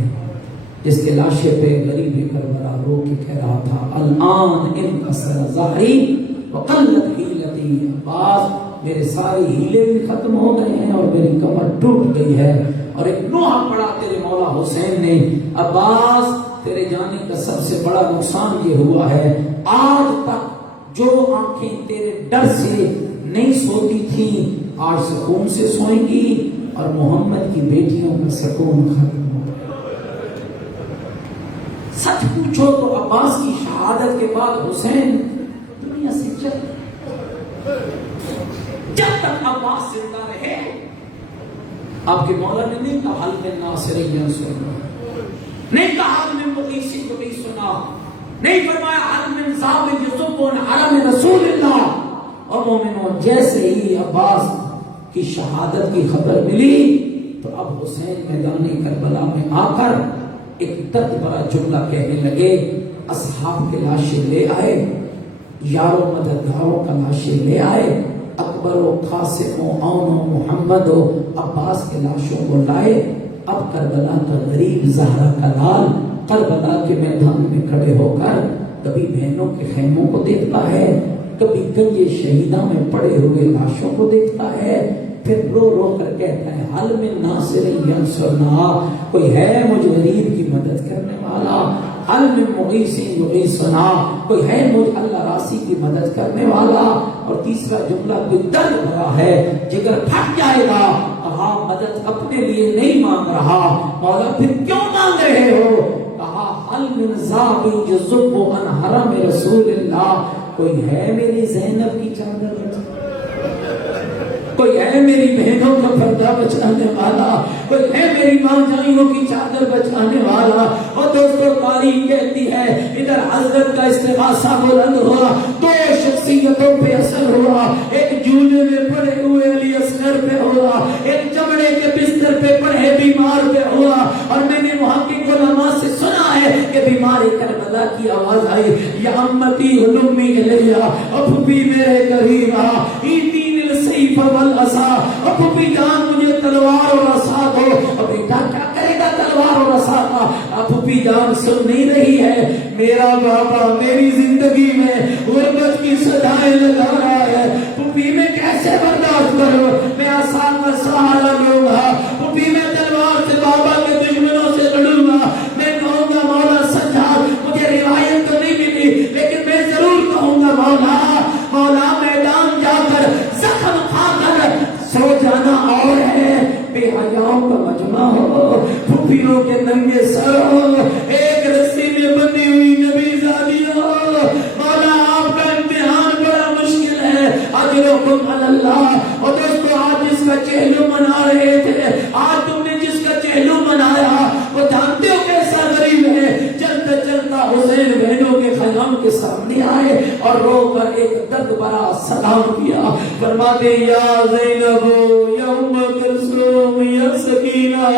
جس کے لاشے پہ غریب کربلا رو کے کہہ رہا تھا الان انکسر ظہری وقلت حیلتی. عباس میرے سارے ہیلے بھی ختم ہو گئے ہیں اور میری کمر ٹوٹ گئی ہے. اور ایک نوحہ پڑا تیرے مولا حسین نے، عباس تیرے جانے کا سب سے بڑا نقصان یہ ہوا ہے آج تک جو آنکھیں تیرے ڈر سے نہیں سوتی تھیں آج سکون سے سوئیں گی، اور محمد کی بیٹیوں کا سکون ختم ہو گیا. سچ پوچھو تو عباس کی شہادت کے بعد حسین دنیا سے جب تک عباس زندہ رہے آپ کے مولا نے نہیں کہا حل من ناصر ینصرنا، نہیں کہا حل من مغیث یغیثنا، نہیں فرمایا حل من ذاب یذب عن حرم رسول اللہ. اور مومنوں جیسے ہی عباس کی شہادت کی خبر ملی تو اب حسین میدان کربلا میں آ کر ایک درد بڑا جملہ کہنے لگے. اصحاب کے لاشیں لے آئے، یاروں مددگاروں کا لاشیں لے آئے، اکبر و قاسم و عون و محمد و عباس کے لاشوں کو لائے. اب کربلا کا غریب زہرا کا لال کربلا کے میدان میں کھڑے ہو کر کبھی بہنوں کے خیموں کو دیکھتا ہے، کبھی گنجے شہیداں میں پڑے ہوئے لاشوں کو دیکھتا ہے، پھر رو رو کر کہتا ہے حل من ناصر ینصرنا، کوئی ہے مجھ غریب کی مدد کرنے والا، حل من مغیث یغیثنا، کوئی ہے مجھ اللہ راسی کی مدد کرنے والا. اور تیسرا جملہ کوئی درد بھرا ہے، جگر پھٹ جائے گا. کہا مدد اپنے لیے نہیں مانگ رہا، مولا پھر کیوں مانگ رہے ہو؟ کہا حل من ذاب یذب عن حرم رسول اللہ، کوئی ہے میری زینب کی چادر بچانے، کوئی ہے میری بہنوں کا پردہ بچانے والا، کوئی ہے میری ماں جائیوں کی چادر بچانے والا. اور دوستو تاریخ کہتی ہے ادھر حضرت کا استغاثہ بلند ہوا، دو شخصیتوں پہ اثر ہوا، ایک جونے میں پڑے ہوئے علی اصغر پہ ہوا، ایک چمڑے کے بستر پہ پڑے بیمار پہ ہوا. اور میں نے محقق علماء سے سنا ہے کہ بیمار کربلا کی آواز آئی یا امتی ہلمی الیہ، اب بھی میرے قریب آ، ایتین السیف والعصا، اب بھی جان مجھے تلوار اور عصا دو. اب بیٹا کیا کرے گا تلوار اور عصا کا؟ اب بھی جان سن نہیں رہی ہے، میرا بابا میری زندگی میں غربت کی صدائیں لگا رہا ہے، پھوپھی میں کیسے برداشت کروں؟ میں عصا کا سہارا لوں گا، پھوپھی میں تلوار سے بابا کے دشمنوں سے لڑوں گا. میں کہوں گا مولا سجاد، مجھے روایت تو نہیں ملی لیکن میں ضرور کہوں گا مولا، مولا میدان جا کر زخم کھا کر سو جانا اور ہے، بے حیاؤں کا مجمع ہو، پھوپھیوں کے ننگے سر ہو، ایک رسی میں بندی ہوئی نبی زادی ہو. مولا آپ کا امتحان بڑا مشکل ہے، اجرکم علی اللہ. اور دوستو آج اس کا چہلم منا رہے اور رو کر ایک درد بھرا سلام کیا. فرماتے یا زینب یا ام کلثوم یا سکینہ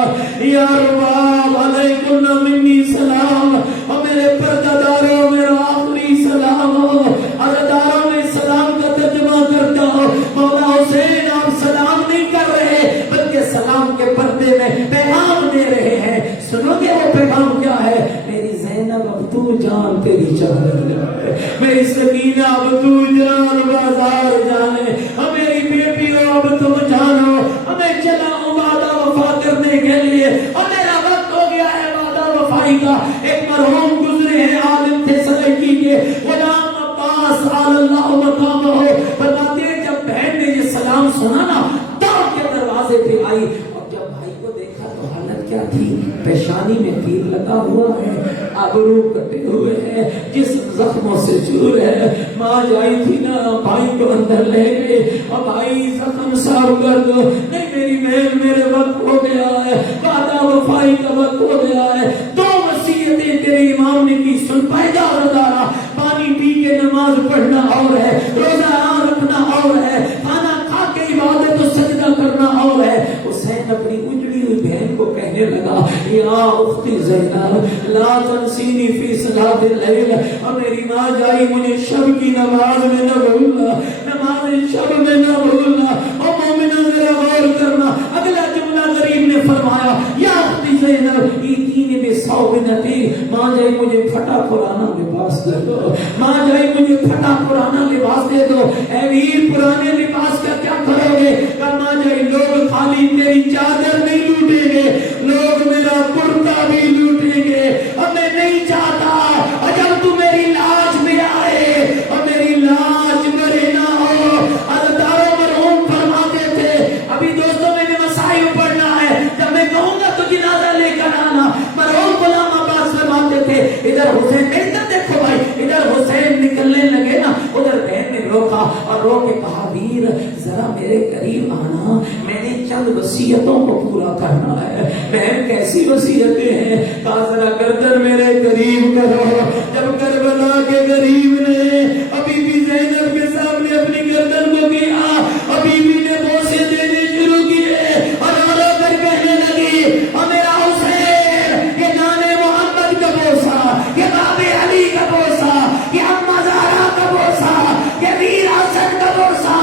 یا رباب علیکم منی سلام. اور میرے پردہ داروں میرا آخری سلام ہو. عزاداروں میں سلام کا ترجمہ کرتا ہو. مولا حسین آپ سلام نہیں کر رہے بلکہ سلام کے پردے میں پیغام دے رہے ہیں. سنو گے وہ پیغام کیا ہے؟ میری زینب اب تو جان تیری جان جائے, میری سکینہ اب تو جان بازار جانے, اور میری بیٹیوں اب تم جانو ہمیں چلا ہوں وعدہ وفا کرنے کے لیے, اور میرا وقت ہو گیا ہے وعدہ وفائی کا. ایک مرحوم گزرے ہیں عالم تھے سلیکی کے غلام عباس علی اللہ مقام ہو. بتاتے ہیں جب بہن نے یہ سلام سنا نا دوڑ کے دروازے پہ آئی, اور جب بھائی کو دیکھا تو حالت کیا تھی؟ پیشانی میں تیر لگا ہوا ہے, ابرو کٹے ہوئے ہیں, جسم زخموں سے چور ہے. ماں جائی تھی نا بھائی کو اندر لے گئے, اور بھائی زخم صاف کر دو. نہیں میری بہن میرے وقت ہو گیا ہے, وعدہ وفائی کا وقت ہو گیا ہے. دو وصیتیں تیرے امام نے کی, سن پائے گا رضارا. پانی پی کے نماز پڑھنا اور ہے, روزہ رکھنا اور ہے, کھانا کھا کے عبادت و سجدہ کرنا اور ہے. حسین اپنی اجڑی ہوئی بہن کو کہنے لگا یا اختی زینب لا تنسینی فی صلاۃ اللیل. اور میری ماں جائی مجھے شب کی نماز میں نہ بھولنا, نماز شب میں نہ بھولنا. اور مومنہ ذرا غور کرنا, اگلا جملہ غریب نے فرمایا یا اختی زینب ایتینی بثوبنتی. ماں جائی مجھے پھٹا پرانا لباس دے دو, ماں جائی مجھے پھٹا پرانا لباس دے دو. اے ویر پرانے لباس کا کیا کرو گے؟ ماں جائی لوگ خالی تیری چادر نہیں لوٹیں گے, لوگ میرا کرتا بھی لوٹیں گے. اور میں نہیں چاہتا اور جب تو میری لاش میں آئے اور میری لاش مرے نہ ہو. عزاداروں مرحوم فرماتے تھے, ابھی دوستوں میں نے مسائل پڑھنا ہے, جب میں کہوں گا تو جنازہ لے کر آنا. مرحوم غلام عباس فرماتے تھے ادھر حسین, ادھر دیکھو بھائی, ادھر حسین نکلنے لگے نا, ادھر بہن نے روکا اور رو کے کہا ویر ذرا میرے قریب آنا, میں نے چند وصیتوں کو پورا کرنا ہے. بہن کیسی وصیتیں ہیں؟ کہا ذرا گردن میرے قریب کرو. جب کربلا کے غریب نے ابھی بھی زینب کے سامنے اپنی گردن کو کیا, ابھی بھی نے بوسے دینے شروع کیے اور رو کر کہنے لگی اور میرا حسین یہ نانے محمد کا بوسا, یہ باب علی کا بوسا, یہ اما زہرا کا بوسا, یہ ویر حسن کا بوسا.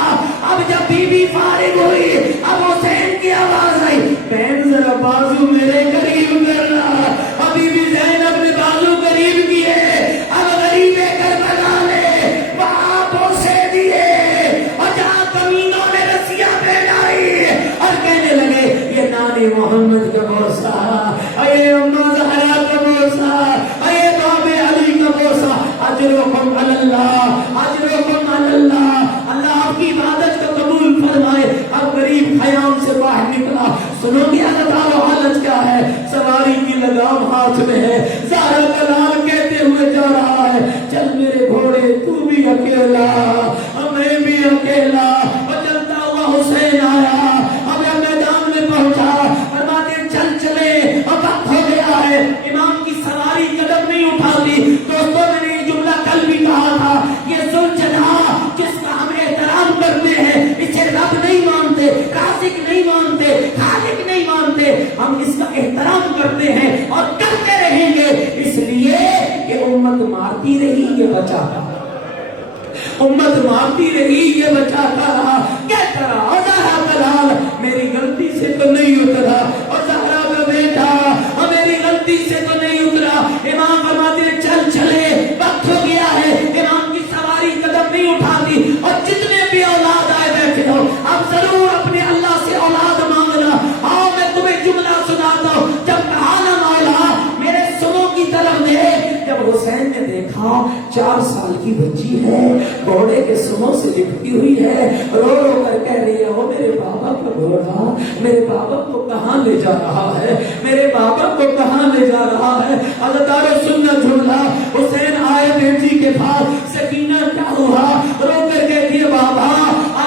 اب جب بی بی فارغ ہوئی اب حسین کی آواز آئی, بہن ذرا بازو میرے قریب کرنا. ابھی بھی زینب نے بازو قریب کیے, اب غریب کربلا نے وہاں بوسے دیے, اور جہاں کمینوں نے رسیاں پہنائی اور کہنے لگے یہ نانی محمد کا بوسا, یہ اما زہرا کا بوسا, یہ باب علی کا بوسا. اجرکم علی اللہ, اجرکم علی اللہ. اللہ آپ کی عبادت کو قبول فرمائے. اب غریب خیام سے باہر نکلا. سنو گے عزادار حالت کیا ہے؟ سواری کی لگام ہاتھ میں ہے, زہرا کا لال کہتے ہوئے جا رہا ہے چل میرے گھوڑے تو بھی اکیلا اور میں بھی اکیلا. اور چلتا ہوا حسین آیا, اب میدان میں پہنچا, فرماتے چل چلے اور وقت ہو گیا ہے. امام کی سواری قدم نہیں اٹھاتی. دوستوں میں نے یہ جملہ کل بھی کہا تھا, یہ ذوالجلال جس کا ہم احترام کرتے ہیں اسے رب نہیں مانتے, رازق نہیں مانتے, خالق نہیں مانتے, ہم اس کا احترام کرتے ہیں اور کرتے رہیں گے. اس لیے کہ امت مارتی رہی یہ بچاتا رہا, امت مارتی رہی یہ بچاتا رہا. کہتا رہا زہرا کا لال میری غلطی سے تو نہیں اترا, اور زہرا کا بیٹا اور میری غلطی سے تو نہیں اترا. امام فرماتے چل چلے وقت ہو گیا ہے. امام کی سواری قدم نہیں اٹھاتی, اور جتنے بھی اولاد آئے بیٹھے ہو اب ضرور اپنے اللہ سے اولاد مانگنا. آؤ میں تمہیں جملہ سناتا ہوں. جب کہا نا مولا میرے سنوں کی طرف دیکھ, جب حسین نے دیکھا 4 سال کی بچی ہے, گھوڑے کے سنوں سے لپٹی ہوئی ہے, رو رو کر کہہ رہی ہے وہ میرے بابا کا گھوڑا میرے بابا کو کہاں لے جا رہا ہے, میرے بابا کو کہاں لے جا رہا ہے. عزادارو سننا جملہ, حسین آئے بیٹی کے پاس, سکینہ کیا ہوا, رو کر کہتی ہے بابا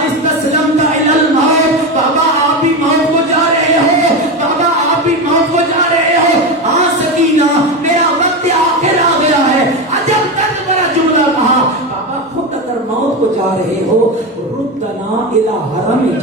استسلمت الی الموت, بابا آپ بھی موت کو جا رہے ہو, بابا آپ بھی موت کو جا رہے ہو. ہاں سکینہ میرا وقت آخر آ گیا ہے. عجب تک بڑا جملہ کہا, بابا خود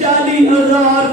40,000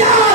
4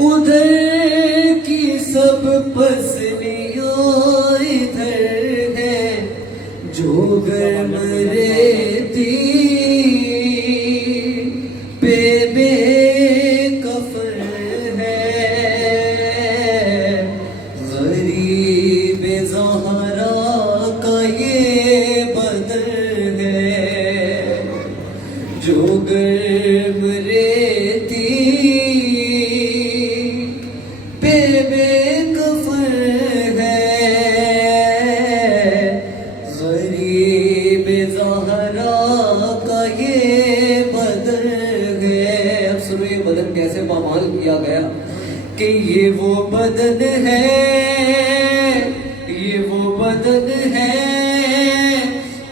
ادھر کی سب پسلیاں ادھر ہے، جو گرم ریتی پہ بے کفن ہے، غریب زہرا کا یہ بدن ہے، جو گرم ریتی پہ بے کفن ہے، غریب زہرا کا یہ بدن ہے۔ اب سنو یہ بدن کیسے پامال کیا گیا کہ یہ وہ بدن ہے، یہ وہ بدن ہے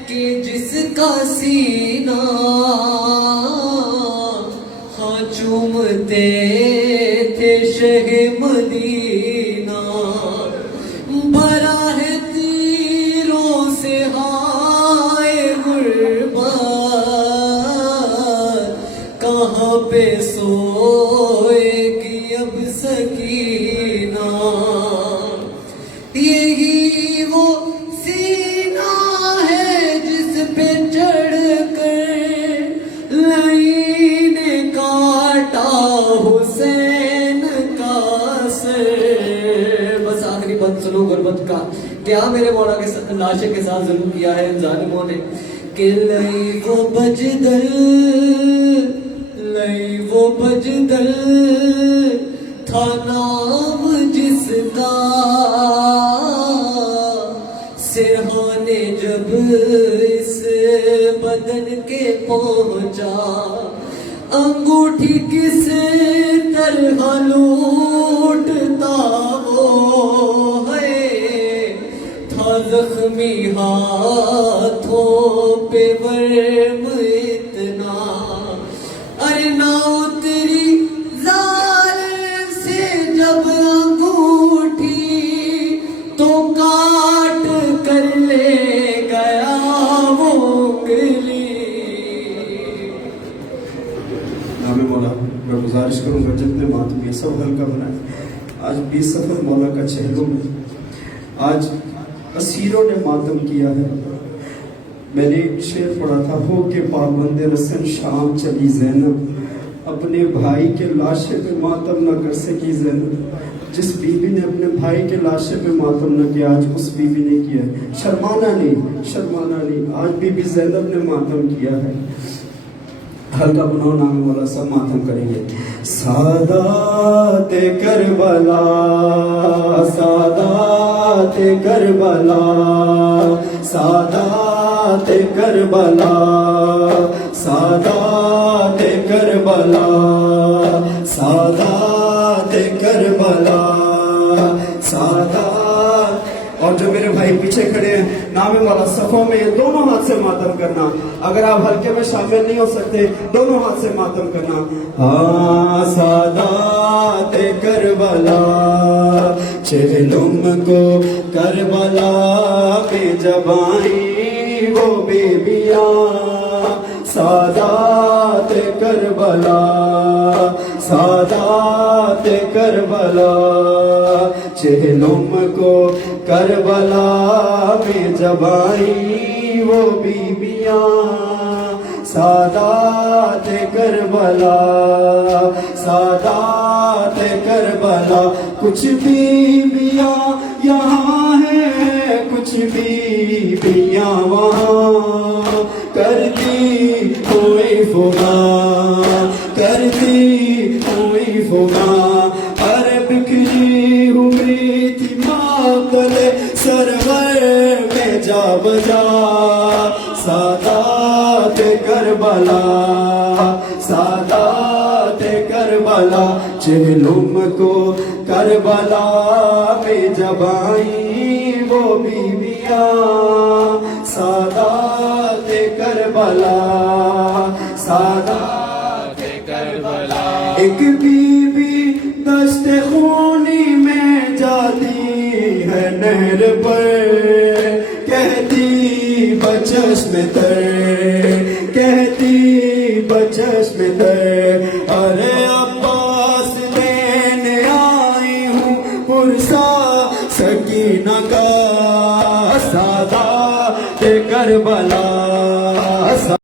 کہ جس کا سینہ ہاں چومتے تھے شہ مدینہ، بھرا ہے تیروں سے ہائے غربت، کہاں پہ سوئے گی اب سکینہ، یہی وہ سینہ ہے جس پہ چڑھ کر لئی نے کاٹا حسین کا سر۔ بس آخری بند سنو غربت کا، کیا میرے مولا کے لاشے کے ساتھ ظلم کیا ہے ان ظالموں نے، کہ لئی وہ بجدل، لئی وہ بجدل تھا نام جس کا، سرحانے جب اس بدن کے پہنچا، انگوٹھی کس طرح لوٹتا وہ ہے، تھا زخمی ہاتھوں پہ ورم اتنا، ارے نہ اتری ظالم سے جب انگوٹھی تو کاٹ کر لے گیا وہ انگلی۔ نام مولا میں گزارش کروں گا جتنے ماتم یہ سب ہلکا بنائے۔ آج 20 سفر مولا کا چہلوں میں آج اسیروں نے ماتم کیا ہے۔ میں نے ایک شعر پڑھا تھا، ہو کے پابند رسن شام چلی زینب، اپنے بھائی کے لاشے پہ ماتم نہ کر سکی زینب، جس بیوی نے اپنے بھائی کے لاشے پہ ماتم نہ کیا آج اس بیوی نے کیا ہے، شرمانا نہیں، شرمانا نہیں، آج بی بی زینب نے ماتم کیا ہے۔ ہلکا بناؤ نام والا سب ماتم کریں گے۔ سادات کربلا، سادات کربلا، سادات کربلا، سادات کربلا، سادات کربلا، سادات۔ اور جو میرے بھائی پیچھے کھڑے ہیں نام والا صفوں میں دونوں ہاتھ سے ماتم کرنا، اگر آپ ہلکے میں شامل نہیں ہو سکتے دونوں ہاتھ سے ماتم کرنا۔ ہاں سادات کربلا، چہلم کو کربلا میں جب آئیں وہ بیبیاں، سادات کربلا، سادات کربلا، چہلم کو کربلا میں جب آئیں وہ بیبیاں، سادات کربلا، سادات کربلا۔ کچھ بیبیاں یہاں ہیں، کچھ بیبیاں وہاں، کرتی کوئی فغا، کرتی کوئی فغا، ارے بکھری ہوئی تھی ماتل سرور میں جا بجا، سادات کربلا، سادات کربلا، چہلم کو کربلا میں جب آئیں وہ بیویاں، سادات کربلا، سادات کربلا۔ ایک بی بی دشت خونی میں جاتی ہے نہر پر، کہتی بچشم تر، کہتی بچشم تر، ارے عباس لینے سکینہ کا سادات کربلا